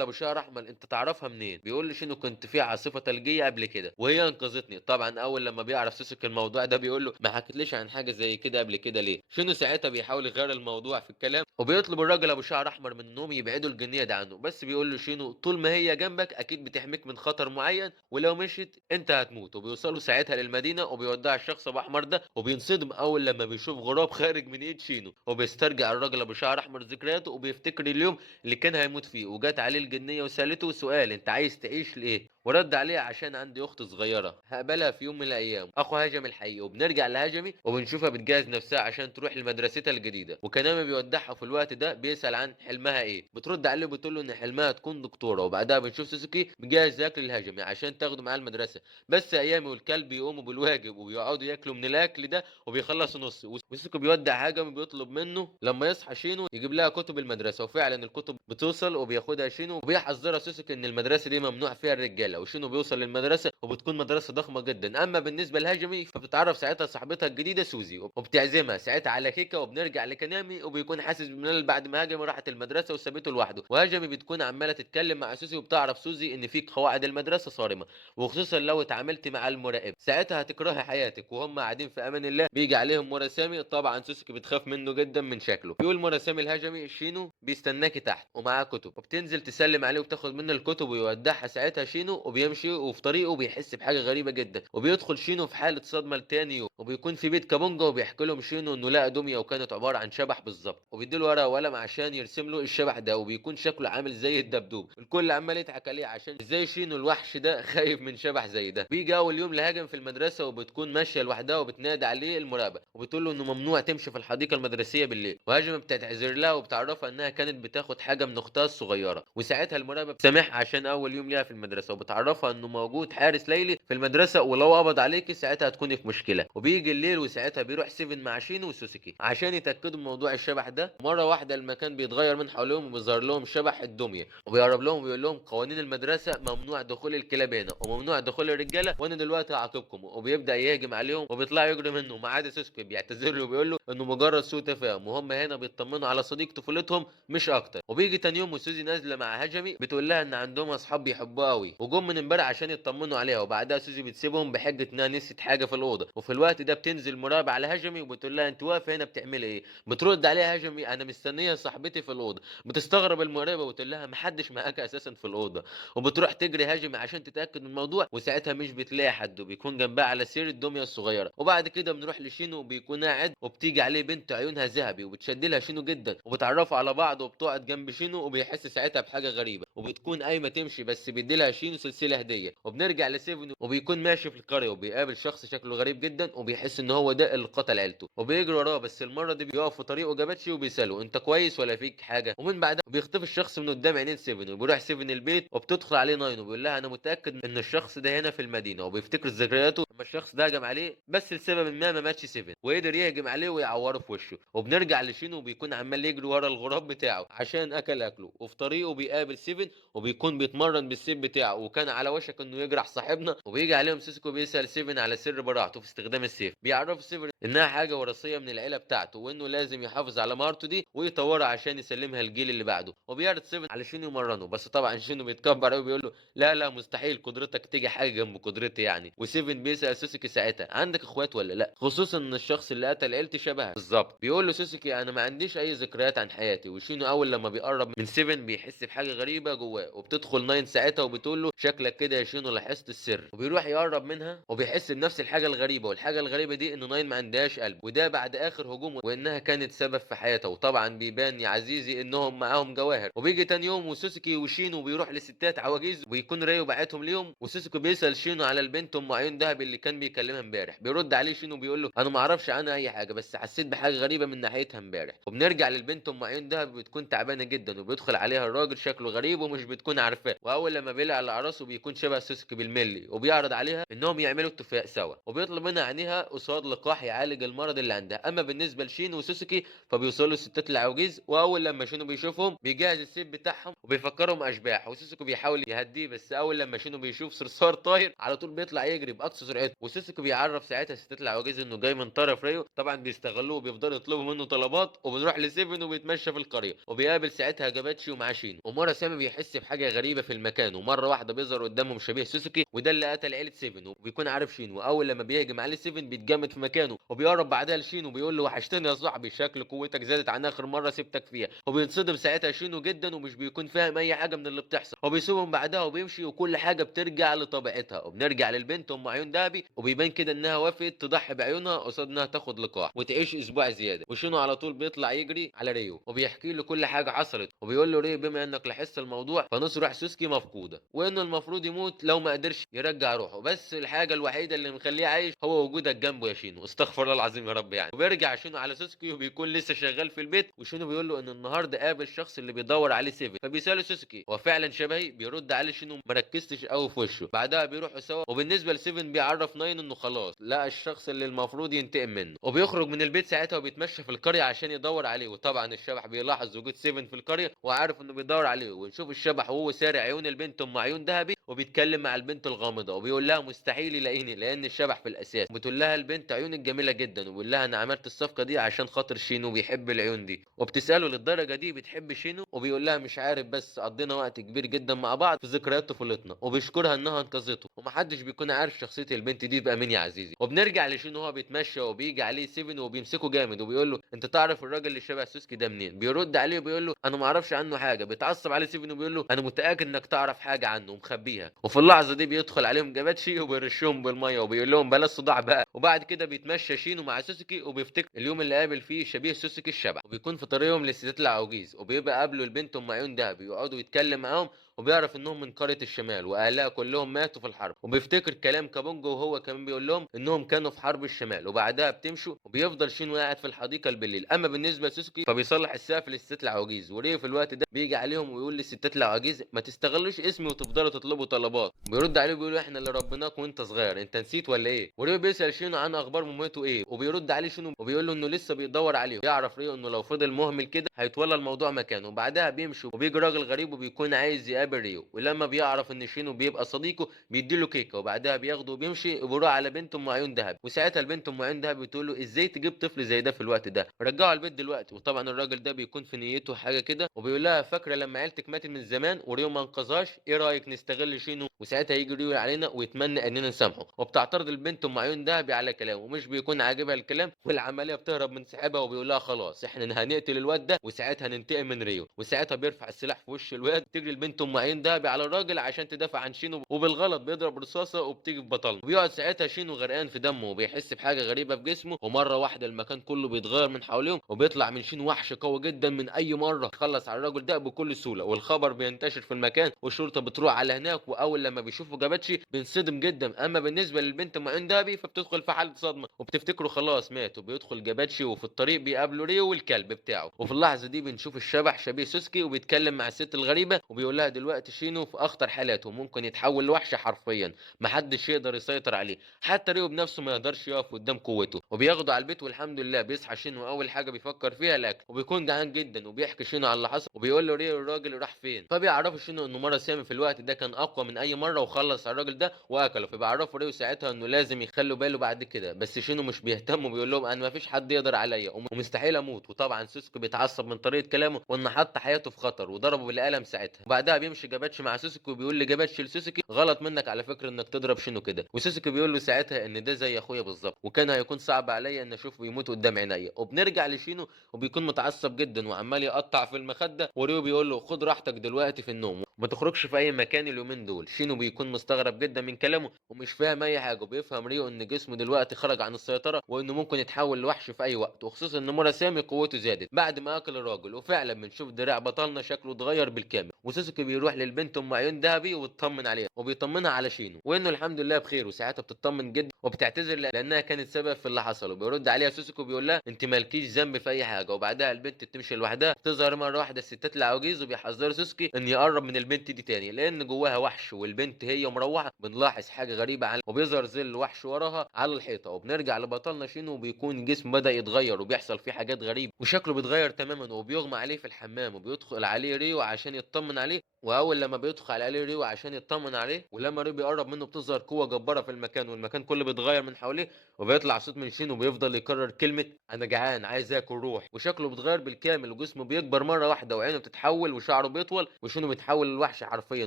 ابو شعر احمر انت تعرفها منين؟ بيقول له شينو كنت في عاصفه ثلجيه قبل كده وهي انقذتني. طبعا اول لما بيعرف سوسكي الموضوع ده بيقول له ما حكيتليش عن حاجه زي كده قبل كده ليه؟ شينو ساعتها بيحاول يغير الموضوع في الكلام، وبيطلب الراجل ابو شعر احمر من انهم يبعدوا الجنيه ده عنه، بس بيقول له شينو طول ما هي جنبك اكيد بتحميك من خطر معين، ولو مشيت انت هتموت. وبيوصلوا ساعتها للمدينه وبيودع الشخص ابو احمر ده، وبينصدم اول لما بيشوف غراب خارج من ايد شينو. وبيسترجع الراجل ابو شعر احمر ذكرياته وبيفتكر اليوم اللي كان هيموت فيه، وجات عليه الجنيه وسالته سؤال انت عايز تعيش لايه؟ ورد عليها عشان عندي اخت صغيره هقبلها في يوم من الايام، اخو هجمي الحقيقي. وبنرجع لهجمي وبنشوفها بتجهز نفسها عشان تروح لمدرستها الجديده، وكنامي بيودعها في الوقت ده بيسال عن حلمها ايه. بترد عليه وبتقول له ان حلمها تكون دكتوره. وبعدها بنشوف سوسوكي مجهز اكل الهجمي عشان تاخده معاه المدرسه، بس ايامي والكلب بيقوموا بالواجب وبيقعدوا ياكلوا من الاكل ده وبيخلصوا نص. وسوسوكي بيودع هجمي بيطلب منه لما يصحى شينو يجيب لها كتب المدرسه، وفعلا الكتب بتوصل وبياخدها شينو وبيحذرها سوسوكي ان المدرسه دي ممنوع فيها الرجاله، وشينو بيوصل للمدرسه وبتكون مدرسه ضخمه جدا. اما بالنسبه لهاجمي فبتتعرف ساعتها صاحبتها الجديده سوزي وبتعزمها ساعتها على كيكه، وبنرجع لكنامي وبيكون حاسس بملل بعد ما هاجمي راحت المدرسه وسابته لوحده، وهاجمي بتكون عماله تتكلم مع سوزي وبتعرف سوزي ان في قواعد المدرسه صارمه، وخصوصا لو اتعاملت مع المراقب ساعتها هتكرهي حياتك. وهم قاعدين في امان الله بيجي عليهم مراسامي، طبعا سوسكي بتخاف منه جدا من شكله. بيقول مراسامي الهجمي شينو بيستناكي تحت ومعاه كتب، وبتنزل تسلم عليه وبتاخد منه الكتب ويودعها ساعتها شينو، وبيمشي وفي طريقه بيحس بحاجه غريبه جدا، وبيدخل شينو في حاله صدمه لتاني يوم، وبيكون في بيت كابونجا وبيحكي لهم شينو انه لقى دميه وكانت عباره عن شبح بالظبط، وبيديله ورقه وقلم عشان يرسم له الشبح ده، وبيكون شكله عامل زي الدبدوب. الكل عمال يضحك عليه عشان ازاي شينو الوحش ده خايف من شبح زي ده. بيجي اول يوم لهاجم في المدرسه وبتكون ماشيه لوحدها وبتنادي عليه المراقبه وبتقول له انه ممنوع تمشي في الحديقه المدرسيه بالليل، وهاجم بتعتذر لها وبتعرفها انها كانت بتاخد حاجه من اختها الصغيره، وساعتها المراقبه بتسامحها عشان اول يوم ليها في المدرسه، وبتعرفها انه موجود حارس ليلي في المدرسه ولو قبض عليكي ساعتها هتكوني في مشكله. وبيجي الليل وساعتها بيروح سيفن مع شينو وسوسكي عشان يتاكدوا من موضوع الشبح ده. مره واحده المكان بيتغير من حواليهم وبيظهر لهم شبح الدميه، وبيقرب لهم ويقول لهم قوانين المدرسه ممنوع دخول الكلاب هنا وممنوع دخول الرجاله، وانا دلوقتي هعاقبكم. وبيبدا يهجم عليهم وبيطلع يجري منه ما عدا سوسكي بيعتذر له وبيقول له انه مجرد سوء تفاهم، وهم هنا بيطمنوا على صديق طفولتهم مش اكتر. وبيجي تاني يوم وسوزي نازله مع هجمي بتقول لها ان عندهم اصحاب بيحبوها قوي وجم من امبارح عشان يطمنوا عليها، وبعدها سوزي بتسيبهم بحجه انها نسيت حاجه في الاوضه. وفي الوقت ده بتنزل مراقبه على هجمي وبتقول لها انت واقفه هنا بتعملي ايه؟ بترد عليها هجمي انا مستنيه صاحبتي في الاوضه. بتستغرب المراقبه وتقول لها محدش معاك اساسا في الاوضه، وبتروح تجري هاجمي عشان تتاكد من الموضوع، وساعتها مش بتلاقي حد وبيكون جنبها على سرير الدميه الصغيره. وبعد كده بنروح لشينو وبيكون قاعد وبتيجي عليه بنت عيونها ذهبي وبتشد لها شينو جدا وبتعرفوا على بعض وبتقعد جنب شينو، وبيحس ساعتها بحاجه غريبه وبتكون قايمه تمشي بس بيديلها شينو سلسله هديه. وبنرجع لسيفن وبيكون ماشي في القريه وبيقابل شخص شكله غريب جدا وبيحس ان هو ده اللي قتل عيلته، وبيجري وراه بس المره دي بيقف في طريقه جابتشي وبيساله انت كويس ولا فيك حاجه. ومن بعدها بيختفي الشخص من قدام عينين سيفن، وبيروح سيفن البيت وبتدخل عليه ناين وبيقول لها انا متاكد ان الشخص ده هنا في المدينه، وبيفتكر ذكرياته لما الشخص ده هجم عليه بس لسبب ما ماتش سيفن وقدر يهجم عليه ويعوره في وشه. وبنرجع لشينو وبيكون عمال يجري ورا الغراب بتاعه عشان اكل اكله، وفي طريقه بيقابل سيفن وبيكون بيتمرن بالسيف بتاعه وكان على وشك انه يجرح صاحبنا. وبيجي عليهم سيسكو بيسال سيفن على سر براعته في استخدام السيف، بيعرف سيفن انها حاجه وراثيه من العيله بتاعته وانه لازم يحافظ على مهارته دي ويطورها عشان يسلمها الجيل اللي بعده. وبيعرض سيفن على شينو يمرنه، بس طبعا شينو بيتكبر قوي بيقول له لا لا مستحيل قدرتك تيجي حاجه جنب قدرتي يعني. وسيفن بيسال سوسكي ساعتها عندك اخوات ولا لا، خصوصا ان الشخص اللي قتل عيلتي شبهك بالظبط. بيقول له سوسكي انا ما عنديش اي ذكريات عن حياتي. وشينو اول لما بيقرب من سيفن بيحس بحاجه غريبه جواه، وبتدخل ناين ساعتها وبتقول له شكلك كده يا شينو لاحظت السر، وبيروح يقرب منها وبيحس بنفس الحاجه الغريبه، والحاجه الغريبه دي ان ناين ما عندهاش قلب، وده بعد اخر هجوم وانها كانت سبب في حياته. وطبعا بيبان يا عزيزي انهم معاهم جواهر. وبيجي تاني يوم وسوسكي وشينو بيروح لستات عواجيز ويكون ريو بعتهم ليهم، وسوسكي بيسال شينو على البنت ام عيون دهب اللي كان بيكلمها امبارح. بيرد عليه شينو بيقول له انا ما اعرفش عنها اي حاجه بس حسيت بحاجه غريبه من ناحيتها امبارح. وبنرجع للبنت ام عيون دهب بتكون تعبانه جدا وبيدخل عليها الراجل شكله غريب ومش بتكون عارفاه، واول لما بيلاقي على راسه بيكون شبه سوسكي بالملي، وبيعرض عليها انهم يعملوا اتفاق سوا وبيطلب منها عينيها قصاد لقاح يعالج المرض اللي عندها. اما بالنسبه لشينو وسوسكي فبيوصلوا الستات العواجيز، واول لما شينو بيشوفهم بيجهز السيف بتاعهم وبيفكرهم اشباح، وسوسكي بيحاول يهديه بس اول لما شينو بيشوف صرصار طاير على طول بيطلع يجري باقصى سرعته. وسوسكي بيعرف ساعتها الستات العواجيز انه جاي من طرف ريو، طبعا بيستغلوه وبيفضلوا يطلبوا منه طلبات. وبنروح لسيفن وبيتمشى في القريه وبيقابل ساعتها جاباتشي ومعاه شينو. ومره سامي بيحس بحاجه غريبه في المكان، ومره واحده بيظهر قدامهم شبيه سوسكي وده اللي قتل عيله سيفن، وبيكون عارف شينو. واول لما بيهجم عليه سيفن بيتجمد في مكانه وبيقرب بعدها لشينو وبيقول له وحشتني يا صاحبي شكل قوتك زادت عن اخر مره سبتك فيها. وبينصدم ساعتها شينو جدا ومش بيكون فاهم اي حاجه من اللي بتحصل، وبيسيبهم بعدها وبيمشي وكل حاجه بترجع لطبيعتها. وبنرجع للبنت ام عيون دهبي وبيبان كده انها وافقت تضحي بعيونها قصاد انها تاخد لقاح وتعيش اسبوع زياده. وشينو على طول بيطلع يجري على ريو وبيحكي له كل حاجه حصلت، وبيقول له ريو بما انك لاحظت الموضوع الموضوع، فنص روح سوسكي مفقوده، وانه المفروض يموت لو ما قدرش يرجع روحه، بس الحاجه الوحيده اللي مخليه عايش هو وجودك جنبه يا شينو. استغفر الله العظيم يا رب يعني. وبيرجع شينو على سوسكي وبيكون لسه شغال في البيت، وشينو بيقول له ان النهارده قابل الشخص اللي بيدور عليه سيفن، فبيساله سوسكي هو فعلا شبهي؟ بيرد عليه شينو ما ركزتش قوي في وشه. بعدها بيروحوا سوا، وبالنسبه لسيفن بيعرف ناين انه خلاص لقى الشخص اللي المفروض ينتقم منه، وبيخرج من البيت ساعتها وبيتمشى في القريه عشان يدور عليه. وطبعا الشبح بيلاحظ وجود سيفن في القريه وعارف انه بيدور عليه، ونشوف الشبح وهو سارع عيون البنت ام عيون ذهبي وبيتكلم مع البنت الغامضه وبيقول لها مستحيل يلاقيني، لان الشبح في الاساس. بتقول لها البنت عيونك جميله جدا، وبيقول لها انا عملت الصفقه دي عشان خاطر شينو بيحب العيون دي. وبتساله للدرجه دي بتحب شينو؟ وبيقول لها مش عارف، بس قضينا وقت كبير جدا مع بعض في ذكريات طفولتنا. وبيشكرها انها انقذته، ومحدش بيكون عارف شخصيه البنت دي تبقى مين يا عزيزي. وبنرجع لشينو وهو بيتمشى وبيجي عليه سيفن وبيمسكه جامد وبيقول له انت تعرف الراجل اللي شبه سوسكي ده منين؟ بيرد عليه وبيقول له انا ما اعرفش عنه حاجه. بيتعصب عليه سيفن وبيقول له انا متاكد انك تعرف حاجه عنه ومخبيها. وفي اللحظه دي بيدخل عليهم جاباتشي وبيرشهم بالميه وبيقول لهم بلاش صداع بقى. وبعد كده بيتمشى شينو مع سوسكي وبيفتكر اليوم اللي قابل فيه شبيه سوسكي الشبح، وبيكون في طريقهم للسيدات العواجيز، وبيبقى قابلوا البنت ام عيون دهبي ويقعدوا يتكلم معاهم، وبيعرف انهم من قريه الشمال واهلها كلهم ماتوا في الحرب. وبيفتكر كلام كابونجو وهو كمان بيقول لهم انهم كانوا في حرب الشمال. وبعدها بتمشوا وبيفضل شينو قاعد في الحديقه بالليل. اما بالنسبه لسوسكي فبيصلح السقف للستات العواجيز، وريو في الوقت ده بيجي عليهم ويقول للستات العواجيز ما تستغلوش اسمي وتفضلوا تطلبوا طلبات. بيرد عليه بيقول احنا اللي ربيناك وانت صغير، انت نسيت ولا ايه؟ وريو بيسال شينو عن اخبار مامته ايه، وبيرد عليه شينو وبيقول له انه لسه بيدور عليه. يعرف ريو انه لو فضل مهمل كده هيتولى الموضوع مكانه. وبعدها بيمشوا وبيجي راجل غريب وبيكون عايز يقابل ريو، ولما بيعرف ان شينو بيبقى صديقه بيديله كيكه، وبعدها بياخده وبيمشي وبيروح على بنت ام عيون دهب. وساعتها البنت ام عيون دهب بتقول له ازاي تجيب طفل زي ده في الوقت ده؟ رجعه البيت دلوقتي. وطبعا الراجل ده بيكون في نيته حاجه كده، وبيقول لها فاكره لما عيلتك ماتت من زمان وريو ما انقذهاش؟ ايه رايك نستغل شينو وساعتها يجي ريو علينا ويتمنى اننا نسامحه؟ وبتعترض البنت ام عيون دهب على كلامه ومش بيكون عاجبها الكلام، والعمليه بتهرب من صاحبها وبيقول لها خلاص احنا هنقتل الواد ده وساعتها هننتقم من ريو. وساعتها بيرفع السلاح في وش الواد، تجري البنت ام عين دهبي على الراجل عشان تدافع عن شينو، وبالغلط بيضرب رصاصه وبتيجي في بطلنا. وبيقعد ساعتها شينو غرقان في دمه وبيحس بحاجه غريبه في جسمه، ومره واحده المكان كله بيتغير من حواليهم وبيطلع من شينو وحش قوي جدا من اي مره يخلص على الراجل ده بكل سهوله. والخبر بينتشر في المكان والشرطه بتروح على هناك، واول لما بيشوفوا جاباتشي بينصدم جدا. اما بالنسبه للبنت ام عين دهبي فبتدخل في حاله صدمه وبتفتكره خلاص مات. وبيدخل جاباتشي وفي الطريق بيقابلوا ريو والكلب بتاعه. وفي اللحظه دي بنشوف الشبح شبيه سوسكي وبيتكلم مع الست الغريبه وبيقول لها دلوقتي شينو في اخطر حالاته، ممكن يتحول لوحش حرفيا محدش يقدر يسيطر عليه، حتى ريو بنفسه ما يقدرش يقف قدام قوته. وبياخده على البيت والحمد لله بيصحى شينو اول حاجه بيفكر فيها الاكل، وبيكون جعان جدا وبيحكي شينو على اللي حصل وبيقول له ريو الراجل راح فين. فبيعرفوا شينو انه مره سامي في الوقت ده كان اقوى من اي مره وخلص على الراجل ده واكله. فبيعرفوا ريو ساعتها انه لازم يخلوا باله بعد كده، بس شينو مش بيهتم وبيقول لهم انا ما فيش حد يقدر عليا ومستحيل اموت. وطبعا سوسكي بيتعصب من طريقه كلامه وان حط حياته في خطر وضربه بالقلم ساعتها. وبعدها بيمشي جاباتشي مع سوسكي وبيقول لجاباتشي لسوسكي غلط منك على فكره انك تضرب شينو كده. وسوسكي بيقول له ساعتها ان ده زي اخويا بالظبط وكان هيكون صعب عليا ان اشوفه بيموت قدام عينيا. وبنرجع لشينو وبيكون متعصب جدا وعمال يقطع في المخده، وريو بيقول له خد راحتك دلوقتي في النوم وما تخرجش في اي مكان اليومين دول. شينو بيكون مستغرب جدا من كلامه ومش فاهم اي حاجه، وبيفهم ريو ان جسمه دلوقتي خرج عن السيطره وانه ممكن يتحول لوحش في اي وقت، وخصوصا ان مراسامي قوته زادت بعد ما اكل الراجل. وفعلا بنشوف دراع بطلنا شكله اتغير بالكامل. وسوسكي بيروح للبنت ام عيون دهبي ويطمن عليها وبيطمنها على شينو وانه الحمد لله بخير. وساعتها بتطمن جدا وبتعتذر لانها كانت سبب في اللي حصل. وبيرد عليها سوسكي وبيقول لها انت مالكيش ذنب في اي حاجه. وبعدها البنت بتمشي لوحدها. تظهر مره واحده الستات العواجيز وبيحذروا سوسكي ان يقرب من البنت دي تاني لان جواها وحش، والبنت هي مروحه بنلاحظ حاجه غريبه عن وبيظهر ظل وحش وراها على الحيطه. وبنرجع لبطلنا شينو وبيكون جسمه بدا يتغير وبيحصل فيه حاجات غريبه وشكله بيتغير تماما وبيغمى عليه في الحمام. وبيدخل عليه ريو عشان يطمن عليه، واول لما بيدخل عليه ريو عشان يطمن عليه ولما ريو بيقرب منه بتظهر قوه جباره في المكان والمكان كله بيتغير من حواليه. وبيطلع صوت من شين وبيفضل يكرر كلمه انا جعان عايز اكل روح. وشكله بيتغير بالكامل وجسمه بيكبر مره واحده وعينه بتتحول وشعره بيطول وشينو بيتحول للوحش حرفيا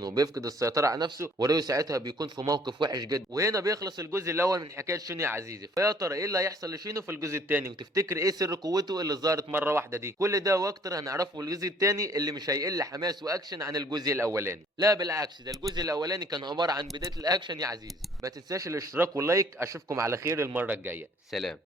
وبيفقد السيطره على نفسه. وريو ساعتها بيكون في موقف وحش جدا. وهنا بيخلص الجزء الاول من حكايه شينو يا عزيزي. فيا ترى ايه اللي هيحصل لشينو في الجزء الثاني؟ وتفتكر ايه سر قوته اللي ظهرت مره واحده دي؟ كل ده واكتر هنعرفه في الجزء الثاني اللي مش هيقل حماس واكشن عن الجزء الاولاني. لا بالعكس، ده الجزء الاولاني كان عباره عن بدايه الاكشن يا عزيزي. ما تنساش الاشتراك واللايك. اشوفكم على خير المره الجايه. سلام.